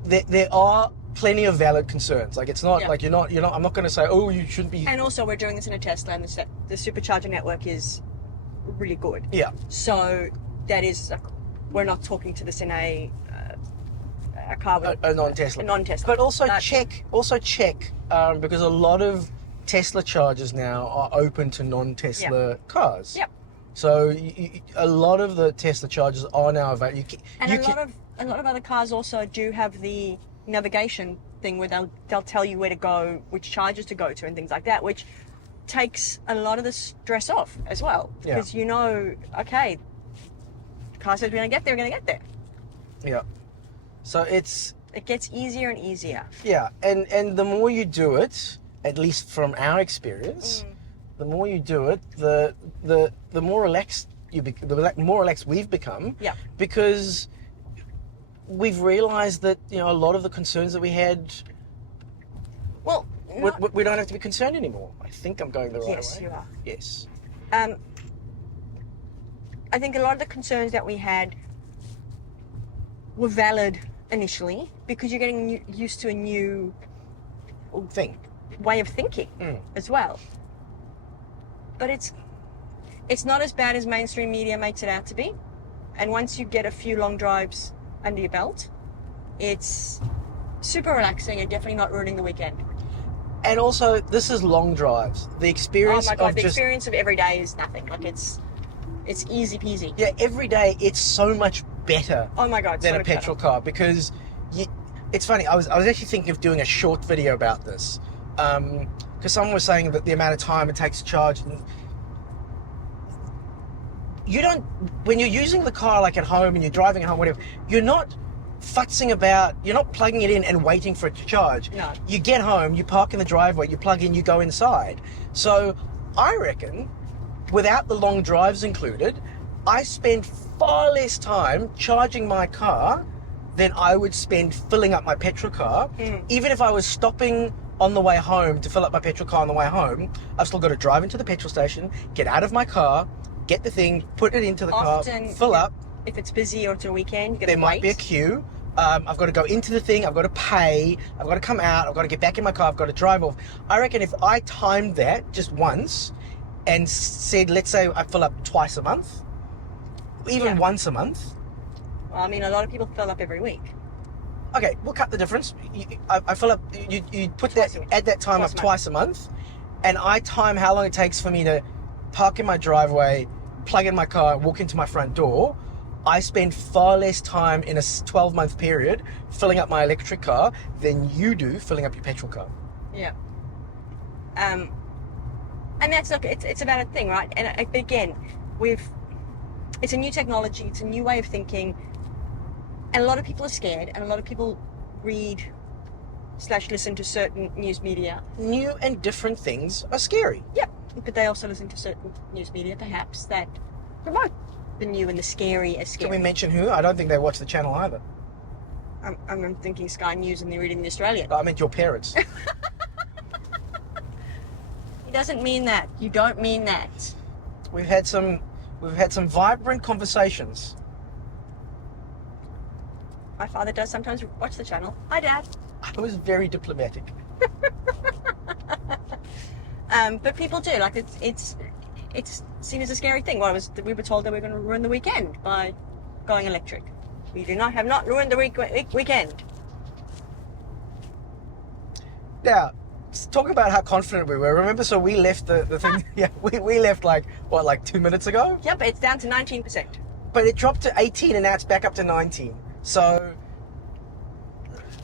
there are plenty of valid concerns. Like, it's not Yeah. like you're not, I'm not going to say, oh, you shouldn't be. And also, we're doing this in a Tesla, and the supercharger network is really good. Yeah. So that is, we're not talking to this in a car with A non-Tesla. A non-Tesla. But also But- check, because a lot of Tesla chargers now are open to non-Tesla cars. Yep. So a lot of the Tesla chargers are now available. A lot of other cars also do have the navigation thing where they'll tell you where to go, which chargers to go to, and things like that, which takes a lot of the stress off as well. Yeah. Because okay, the car says we're going to get there, we're going to get there. Yeah. So it gets easier and easier. Yeah, and the more you do it, at least from our experience, the more you do it, the more relaxed the more relaxed we've become. Yeah. Because we've realised that a lot of the concerns that we had, Well, we don't have to be concerned anymore. I think I'm going the right way. yes, you are. Yes. I think a lot of the concerns that we had were valid initially because you're getting used to a new Thing. way of thinking as well. But it's not as bad as mainstream media makes it out to be. And once you get a few long drives under your belt, it's super relaxing and definitely not ruining the weekend. And also, this is long drives. The experience Oh my god, of the just experience of every day is nothing. Like it's easy peasy. yeah, every day it's so much better Oh my god, than so a much petrol better. car because it's funny. I was actually thinking of doing a short video about this because someone was saying that the amount of time it takes to charge. And you don't, when you're using the car like at home and you're driving at home, whatever, you're not futzing about. You're not plugging it in and waiting for it to charge. No. You get home, you park in the driveway, you plug in, you go inside. So I reckon, without the long drives included, I spend far less time charging my car than I would spend filling up my petrol car. Even if I was stopping on the way home to fill up my petrol car on the way home, I've still got to drive into the petrol station, get out of my car, get the thing, put it into the Often, car, fill up. If it's busy or it's a weekend, you get There to might wait. be a queue. I've got to go into the thing, I've got to pay, I've got to come out, I've got to get back in my car, I've got to drive off. I reckon if I timed that just once and said, let's say I fill up twice a month, even Yeah. once a month. Well, I mean, a lot of people fill up every week. Okay, we'll cut the difference. I fill up, you put Twice that, a week. add that time Twice up a month. twice a month, and I time how long it takes for me to park in my driveway, plug in my car, walk into my front door. I spend far less time in a 12-month period filling up my electric car than you do filling up your petrol car. Yeah. And that's look, it's a valid thing, right? And again, it's a new technology, it's a new way of thinking, and a lot of people are scared, and a lot of people read/listen to certain news media. New and different things are scary. Yep, but they also listen to certain news media, perhaps, that promote the new and the scary as Can scary. we mention who? I don't think they watch the channel either. I'm thinking Sky News and they're reading the Australian. I meant your parents. He doesn't mean that. You don't mean that. We've had some vibrant conversations. My father does sometimes watch the channel. Hi, Dad. I was very diplomatic. But people do. Like it's seen as a scary thing. We were told that we were going to ruin the weekend by going electric. We have not ruined the weekend. Now, talk about how confident we were. Remember, so we left the thing. Yeah, we left like 2 minutes ago. Yep, it's down to 19%. But it dropped to 18, and now it's back up to 19. So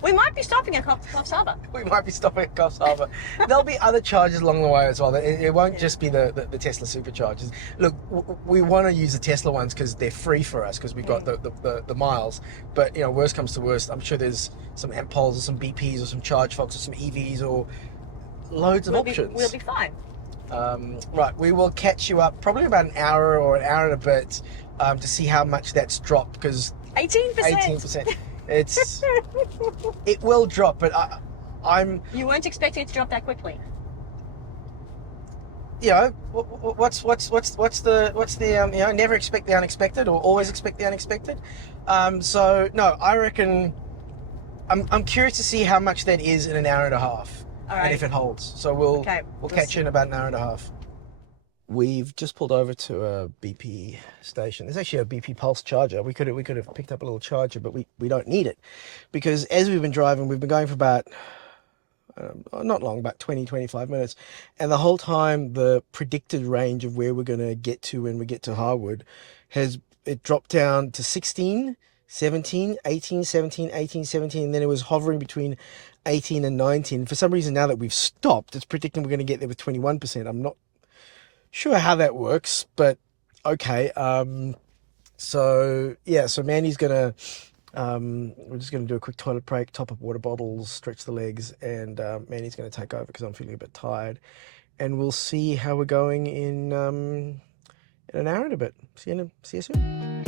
We might be stopping at Coffs Harbour. we might be stopping at Coffs Harbour. There'll be other charges along the way as well. It won't just be the Tesla superchargers. Look, we want to use the Tesla ones because they're free for us because we've got the miles. But, you know, worst comes to worst, I'm sure there's some amp poles or some BPs or some Charge Fox or some EVs or loads of options. We'll be fine. Right, we will catch you up probably about an hour or an hour and a bit to see how much that's dropped because 18%. 18%. It will drop, but I'm. You weren't expecting it to drop that quickly. You know, what's the you know, never expect the unexpected or always expect the unexpected. So no, I reckon I'm curious to see how much that is in an hour and a half, and if it holds. So we'll catch you in about an hour and a half. We've just pulled over to a BP station. There's actually a BP Pulse charger. We could have picked up a little charger, but we don't need it because as we've been driving, we've been going for about not long, about 20-25 minutes, and the whole time the predicted range of where we're going to get to when we get to Harwood it dropped down to 16, 17, 18, 17, 18, 17, and then it was hovering between 18 and 19. For some reason, now that we've stopped, it's predicting we're going to get there with 21%. I'm not sure how that works, but okay. So Mandy's gonna we're just gonna do a quick toilet break, top up water bottles, stretch the legs, and Mandy's gonna take over because I'm feeling a bit tired, and we'll see how we're going in an hour and a bit. See you soon.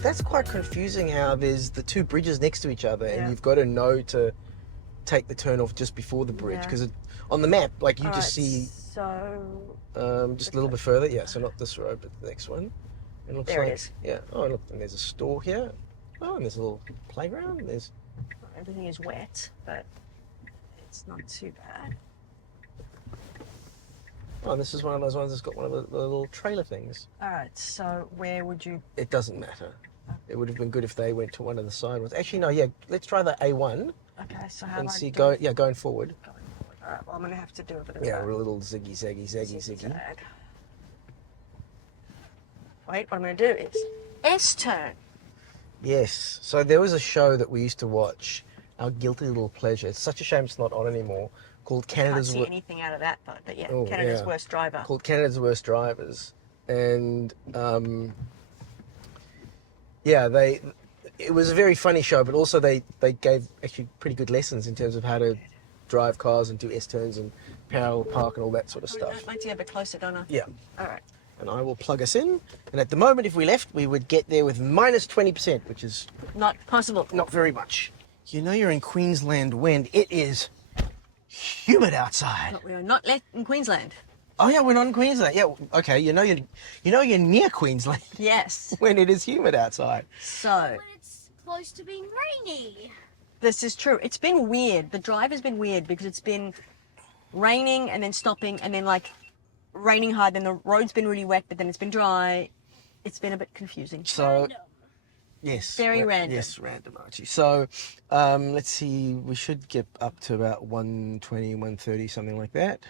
That's quite confusing how there's the two bridges next to each other and you've got to know to take the turn off just before the bridge because on the map, like you just see just a little bit further. Yeah, so not this road, but the next one. It looks there like, it is. Yeah. Oh, look, and there's a store here. Oh, and there's a little playground. There's everything is wet, but it's not too bad. Oh, and this is one of those ones that's got one of the little trailer things. All right, so where would you? It doesn't matter. It would have been good if they went to one of the side ones. Actually, no, yeah, let's try the A1. Okay, so how and do see, I going forward. Going forward. All right, well, I'm going to have to do a bit of a little ziggy. Wait, what I'm going to do is S-turn. Yes. So there was a show that we used to watch, Our Guilty Little Pleasure. It's such a shame it's not on anymore. Called Canada's. Can't see anything out of that, but Canada's Worst Driver. Called Canada's Worst Drivers, and it was a very funny show, but also they gave actually pretty good lessons in terms of how to drive cars and do S-turns and parallel park and all that sort of stuff. I'd like to get a bit closer, don't I? Yeah. All right. And I will plug us in. And at the moment, if we left, we would get there with minus 20%, which is not possible. Not very much. You know you're in Queensland when it is humid outside. But we are not in Queensland. Oh yeah, we're not in Queensland. Yeah, okay. You know you're near Queensland. Yes. When it is humid outside. So. When it's close to being rainy. This is true. It's been weird. The drive has been weird because it's been raining and then stopping and then like raining hard. Then the road's been really wet, but then it's been dry. It's been a bit confusing. So. Random. Yes. Very random. Yes, random, Archie. So, let's see. We should get up to about 120, 130, something like that.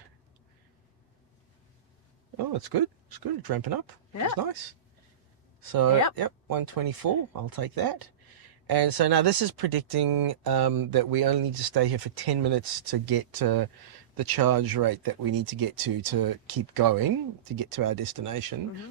Oh, it's good. It's good. It's ramping up. Yeah. It's nice. So, yep, 124. I'll take that. And so now this is predicting that we only need to stay here for 10 minutes to get to the charge rate that we need to get to keep going, to get to our destination. Mm-hmm.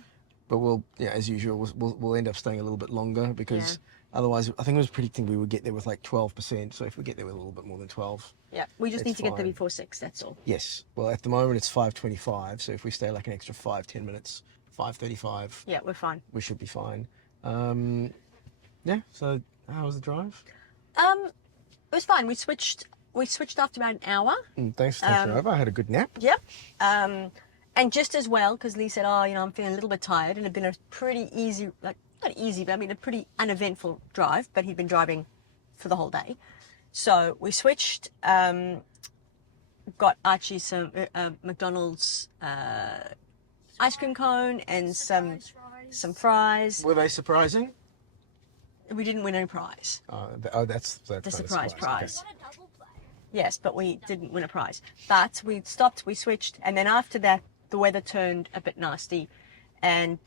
But we'll, as usual, we'll end up staying a little bit longer because otherwise, I think it was predicting we would get there with like 12%. So if we get there with a little bit more than 12, we just need to get there before 6. That's all. Yes. Well, at the moment it's 5:25. So if we stay like an extra 5-10 minutes, 5:35. Yeah, we're fine. We should be fine. So how was the drive? It was fine. We switched after about an hour. Thanks for taking over. I had a good nap. Yep. And just as well, because Lee said, I'm feeling a little bit tired, and it had been a pretty easy, not easy, but I mean a pretty uneventful drive, but he'd been driving for the whole day. So we switched, got Archie some McDonald's ice cream cone and some fries. Were they surprising? We didn't win any prize. That's The surprise prize. What a double play. Yes, but we didn't win a prize. But we stopped, we switched, and then after that, the weather turned a bit nasty and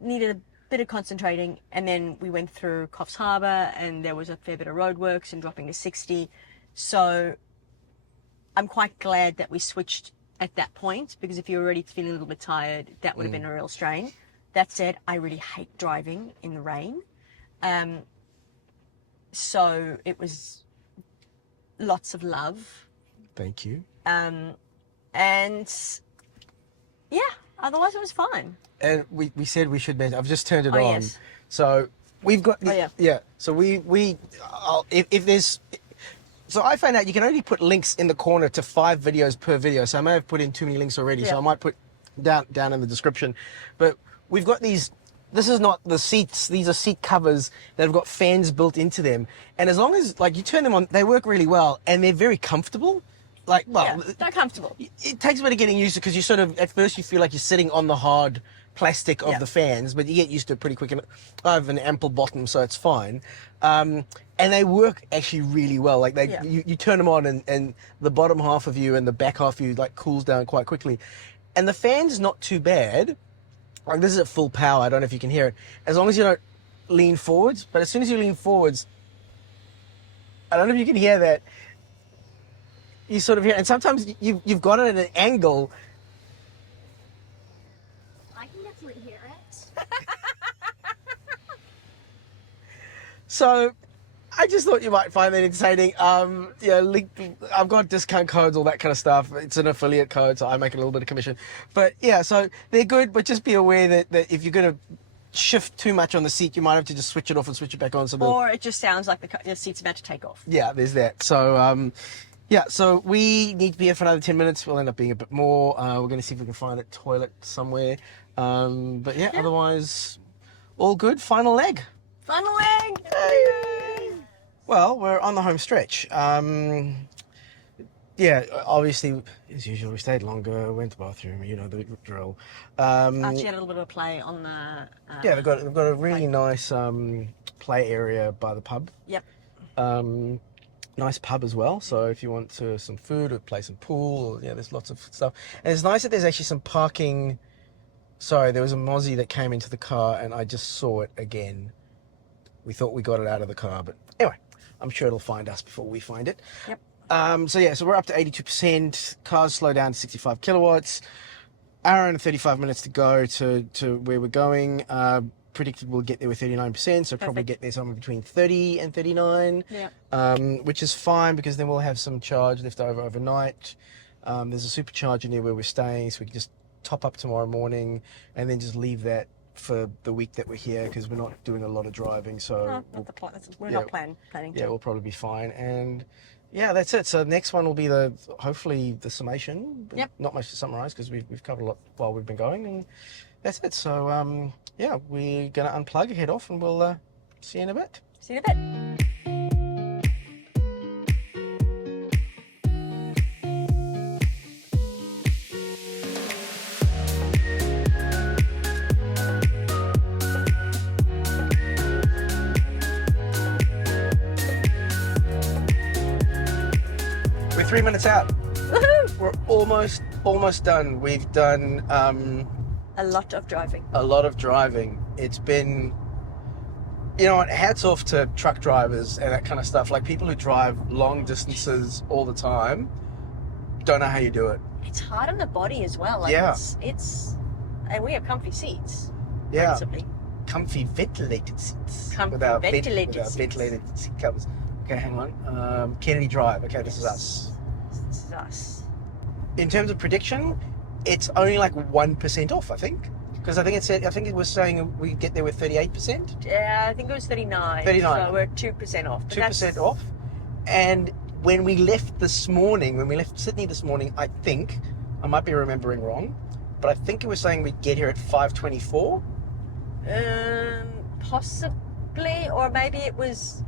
needed a bit of concentrating. And then we went through Coffs Harbour, and there was a fair bit of roadworks and dropping to 60. So I'm quite glad that we switched at that point, because if you're already feeling a little bit tired, that would have been a real strain. That said, I really hate driving in the rain. So it was lots of love. Thank you. And yeah, otherwise it was fine. And we said we should mention. I've just turned it Oh, on. yes. So we've got. yeah. So if there's. So I found out you can only put links in the corner to 5 videos per video. So I may have put in too many links already. Yeah. So I might put down in the description. But we've got these. This is not the seats. These are seat covers that have got fans built into them. And as long as like you turn them on, they work really well and they're very comfortable. Like, well, Yeah, they're comfortable. it takes a bit of getting used to, because you sort of, at first you feel like you're sitting on the hard plastic of Yeah. the fans, but you get used to it pretty quick. And I have an ample bottom, so it's fine. And they work actually really well. Like Yeah. you turn them on and the bottom half of you and the back half of you like cools down quite quickly. And the fan's not too bad. Like this is at full power. I don't know if you can hear it. As long as you don't lean forwards, but as soon as you lean forwards, I don't know if you can hear that. You sort of hear, and sometimes you've got it at an angle. I can definitely hear it. So I just thought you might find that entertaining. I've got discount codes, all that kind of stuff. It's an affiliate code, so I make a little bit of commission. But yeah, so they're good, but just be aware that if you're going to shift too much on the seat, you might have to just switch it off and switch it back on. So Or it just sounds like the seat's about to take off. yeah, there's that. So so we need to be here for another 10 minutes. We'll end up being a bit more. We're going to see if we can find a toilet somewhere. But yeah, otherwise, all good. Final leg. Final leg! Yay! Well, we're on the home stretch. Yeah, obviously, as usual, we stayed longer, went to the bathroom, you know, the drill. Archie had a little bit of a play on the... Yeah, they've got a really nice play area by the pub. Yep. Nice pub as well, so if you want some food or play some pool, or, yeah, there's lots of stuff. And it's nice that there's actually some parking. Sorry, there was a mozzie that came into the car and I just saw it again. We thought we got it out of the car, but anyway, I'm sure it'll find us before we find it. Yep. So we're up to 82%. Cars slow down to 65 kilowatts. Hour and 35 minutes to go to where we're going. Predicted we'll get there with 39%, so probably get there somewhere between 30 and 39. Yeah. Which is fine, because then we'll have some charge left over overnight. There's a supercharger near where we're staying, so we can just top up tomorrow morning and then just leave that for the week that we're here, because we're not doing a lot of driving. So No, not the plan. We're not planning to. yeah, we'll probably be fine. And yeah, that's it. So next one will be hopefully the summation. Yep. Not much to summarize, because we've covered a lot while we've been going, and that's it. So yeah, we're gonna unplug, head off, and we'll see you in a bit. See you in a bit. We're 3 minutes out. Woohoo! We're almost done. We've done A lot of driving. a lot of driving. It's been, you know what, hats off to truck drivers and that kind of stuff. Like people who drive long distances all the time, don't know how you do it. It's hard on the body as well. Like Yeah. It's and we have comfy seats. Yeah. Principally. Comfy ventilated seats. Comfy without ventilated without seats. ventilated seat covers. Okay, hang on. Kennedy Drive. Okay, this is us. This is us. In terms of prediction, it's only like 1% off, I think. Because I think it was saying we get there with 38%. Yeah, I think it was 39. 39. So we're 2% off. But 2% off. And when we left Sydney this morning, I think, I might be remembering wrong, but I think it was saying we'd get here at 5:24. Possibly, or maybe it was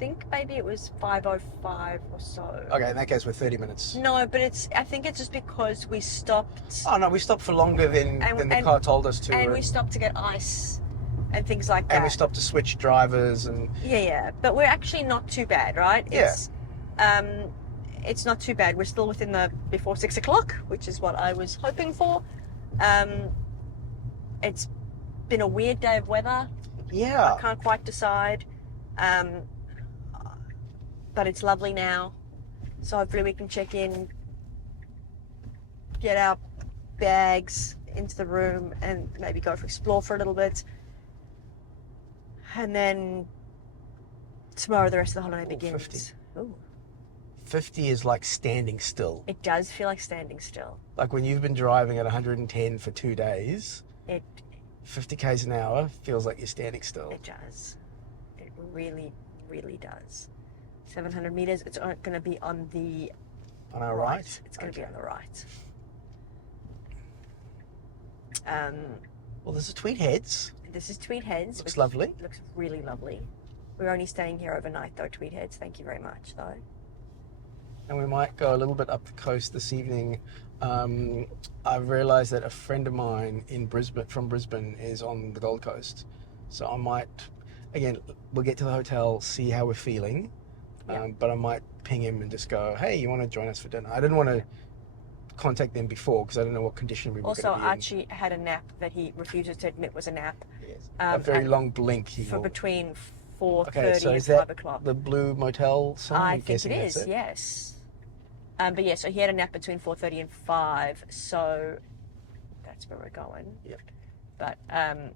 think maybe it was 5:05 or so. Okay, in that case, we're 30 minutes. No, but I think it's just because we stopped. Oh, no, we stopped for longer than the car told us to. And we stopped to get ice and things like that. And we stopped to switch drivers and... Yeah. But we're actually not too bad, right? Yeah. It's not too bad. We're still within the before 6 o'clock, which is what I was hoping for. It's been a weird day of weather. Yeah. I can't quite decide. But it's lovely now. So hopefully we can check in, get our bags into the room and maybe go explore for a little bit. And then tomorrow the rest of the holiday begins. 50. Ooh. 50 is like standing still. It does feel like standing still. Like when you've been driving at 110 for 2 days, It 50 k's an hour feels like you're standing still. It does. It really, really does. 700 meters. It's going to be on the On our right? It's going to be on the right. Well, there's a Tweed Heads. This is Tweed Heads. Looks lovely. Looks really lovely. We're only staying here overnight though, Tweed Heads. Thank you very much though. And we might go a little bit up the coast this evening. I've realised that a friend of mine from Brisbane is on the Gold Coast. So I might, again, we'll get to the hotel, see how we're feeling. But I might ping him and just go, hey, you want to join us for dinner? I didn't want to contact them before because I didn't know what condition we were Also, going to be Archie had a nap that he refuses to admit was a nap. Yes. A very long blink. For between 4:30 okay, so and is 5 that o'clock. the Blue Motel song? I think it is, yes. But yeah, so he had a nap between 4:30 and 5, so that's where we're going. Yep. But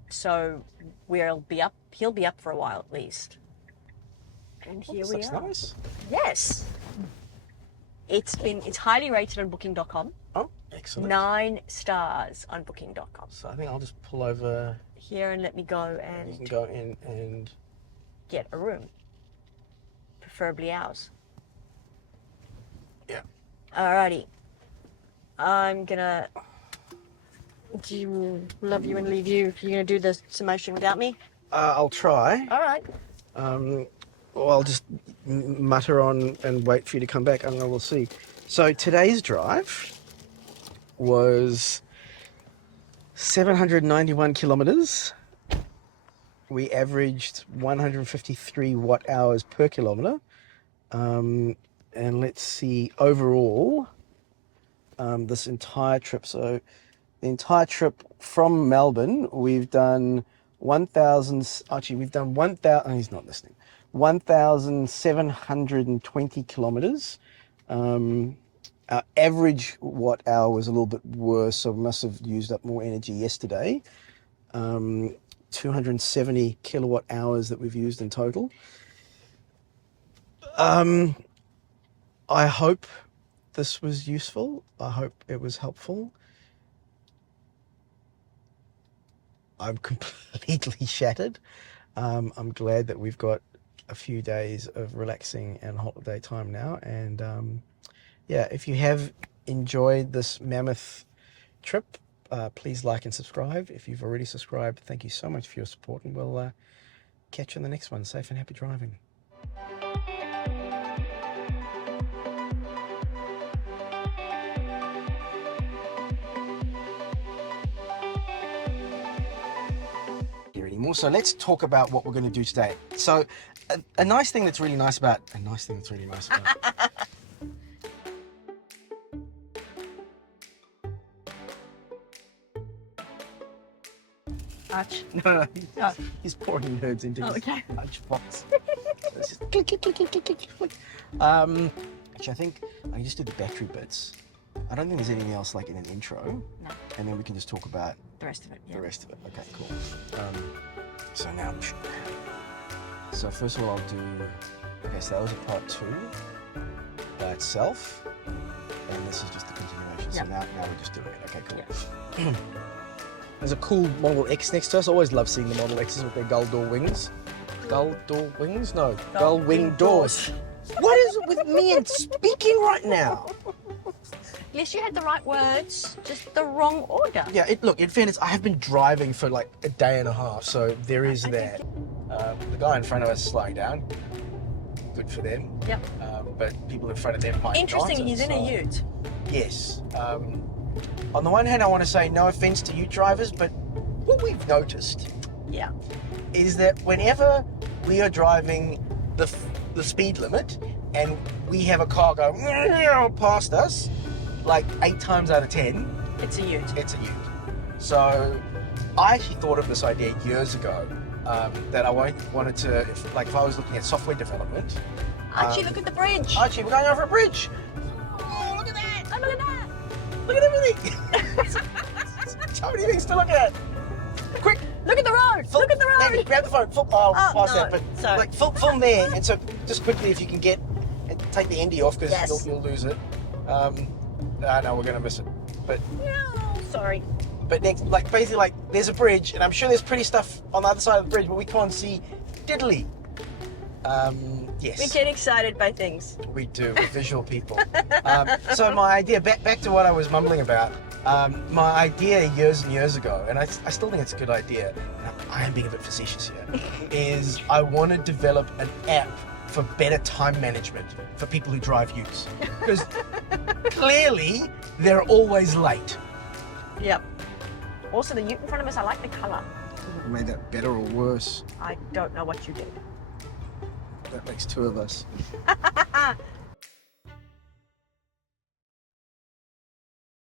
so he'll be up for a while at least. And here we That's are. nice. Yes. It's highly rated on booking.com. Oh, excellent. 9 stars on booking.com. So I think I'll just pull over Here and let me go and you can and go in and... get a room. Preferably ours. Yeah. Alrighty. I'm gonna love you and leave you. You're gonna do the summation without me? I'll try. Alright. Or I'll just mutter on and wait for you to come back. I don't know, we'll see. So today's drive was 791 kilometers. We averaged 153 watt hours per kilometer. And let's see, overall, this entire trip. So the entire trip from Melbourne, we've done 1,000, actually we've done 1,000, oh, he's not listening, 1,720 kilometers. Our average watt hour was a little bit worse, so we must have used up more energy yesterday. 270 kilowatt hours that we've used in total. I hope this was useful. I hope it was helpful. I'm completely shattered. I'm glad that we've got a few days of relaxing and holiday time now. And yeah, if you have enjoyed this mammoth trip, please like and subscribe. If you've already subscribed, thank you so much for your support, and we'll catch you in the next one. Safe and happy driving. Anymore. So let's talk about what we're going to do today. So a nice thing that's really nice about Arch. No. Oh. He's pouring nerds into his okay. lunchbox. So it's just click, click, click, click, click, click, click. Actually, I think I can just do the battery bits. I don't think there's anything else like in an intro. No. And then we can just talk about The rest of it, yeah. the rest of it. Okay, cool. So now, so first of all, I'll do, okay, so that was a part 2 by itself, and this is just the continuation. So Yep. now we're just doing it. Okay, cool. Yep. There's a cool Model X next to us. I always love seeing the Model X's with their gull door wings. Gull door wings? No, gull wing doors. What is it with me and speaking right now? Yes, you had the right words, just the wrong order. Yeah, look, in fairness, I have been driving for like a day and a half, so there is that. The guy in front of us is slowing down. good for them. Yep. But people in front of them might Interesting, not. he's in a ute. Yes. On the one hand, I want to say no offense to ute drivers, but what we've noticed Yeah. is that whenever we are driving the speed limit and we have a car go past us, like 8 times out of 10, It's a ute. it's a ute. So I actually thought of this idea years ago, that I wanted to, if I was looking at software development. Archie, look at the bridge. Archie, we're going over a bridge. Oh, look at that. Oh, look at that. Look at everything. So many things to look at. Quick, Look at the road. Look at the road. Nate, grab the phone. Past no. that, but Sorry. like film there. And so just quickly, if you can get and take the Indy off because Yes. you'll lose it. No, we're gonna miss it. But No, sorry. next, like basically, like there's a bridge, and I'm sure there's pretty stuff on the other side of the bridge, but we can't see diddly. Yes. We get excited by things. We do. We're visual people. So my idea, back to what I was mumbling about, my idea years and years ago, and I still think it's a good idea, and I am being a bit facetious here, is I want to develop an app for better time management for people who drive utes. Because clearly, they're always late. Yep. Also, the ute in front of us, I like the colour. Made that better or worse? I don't know what you did. That makes 2 of us.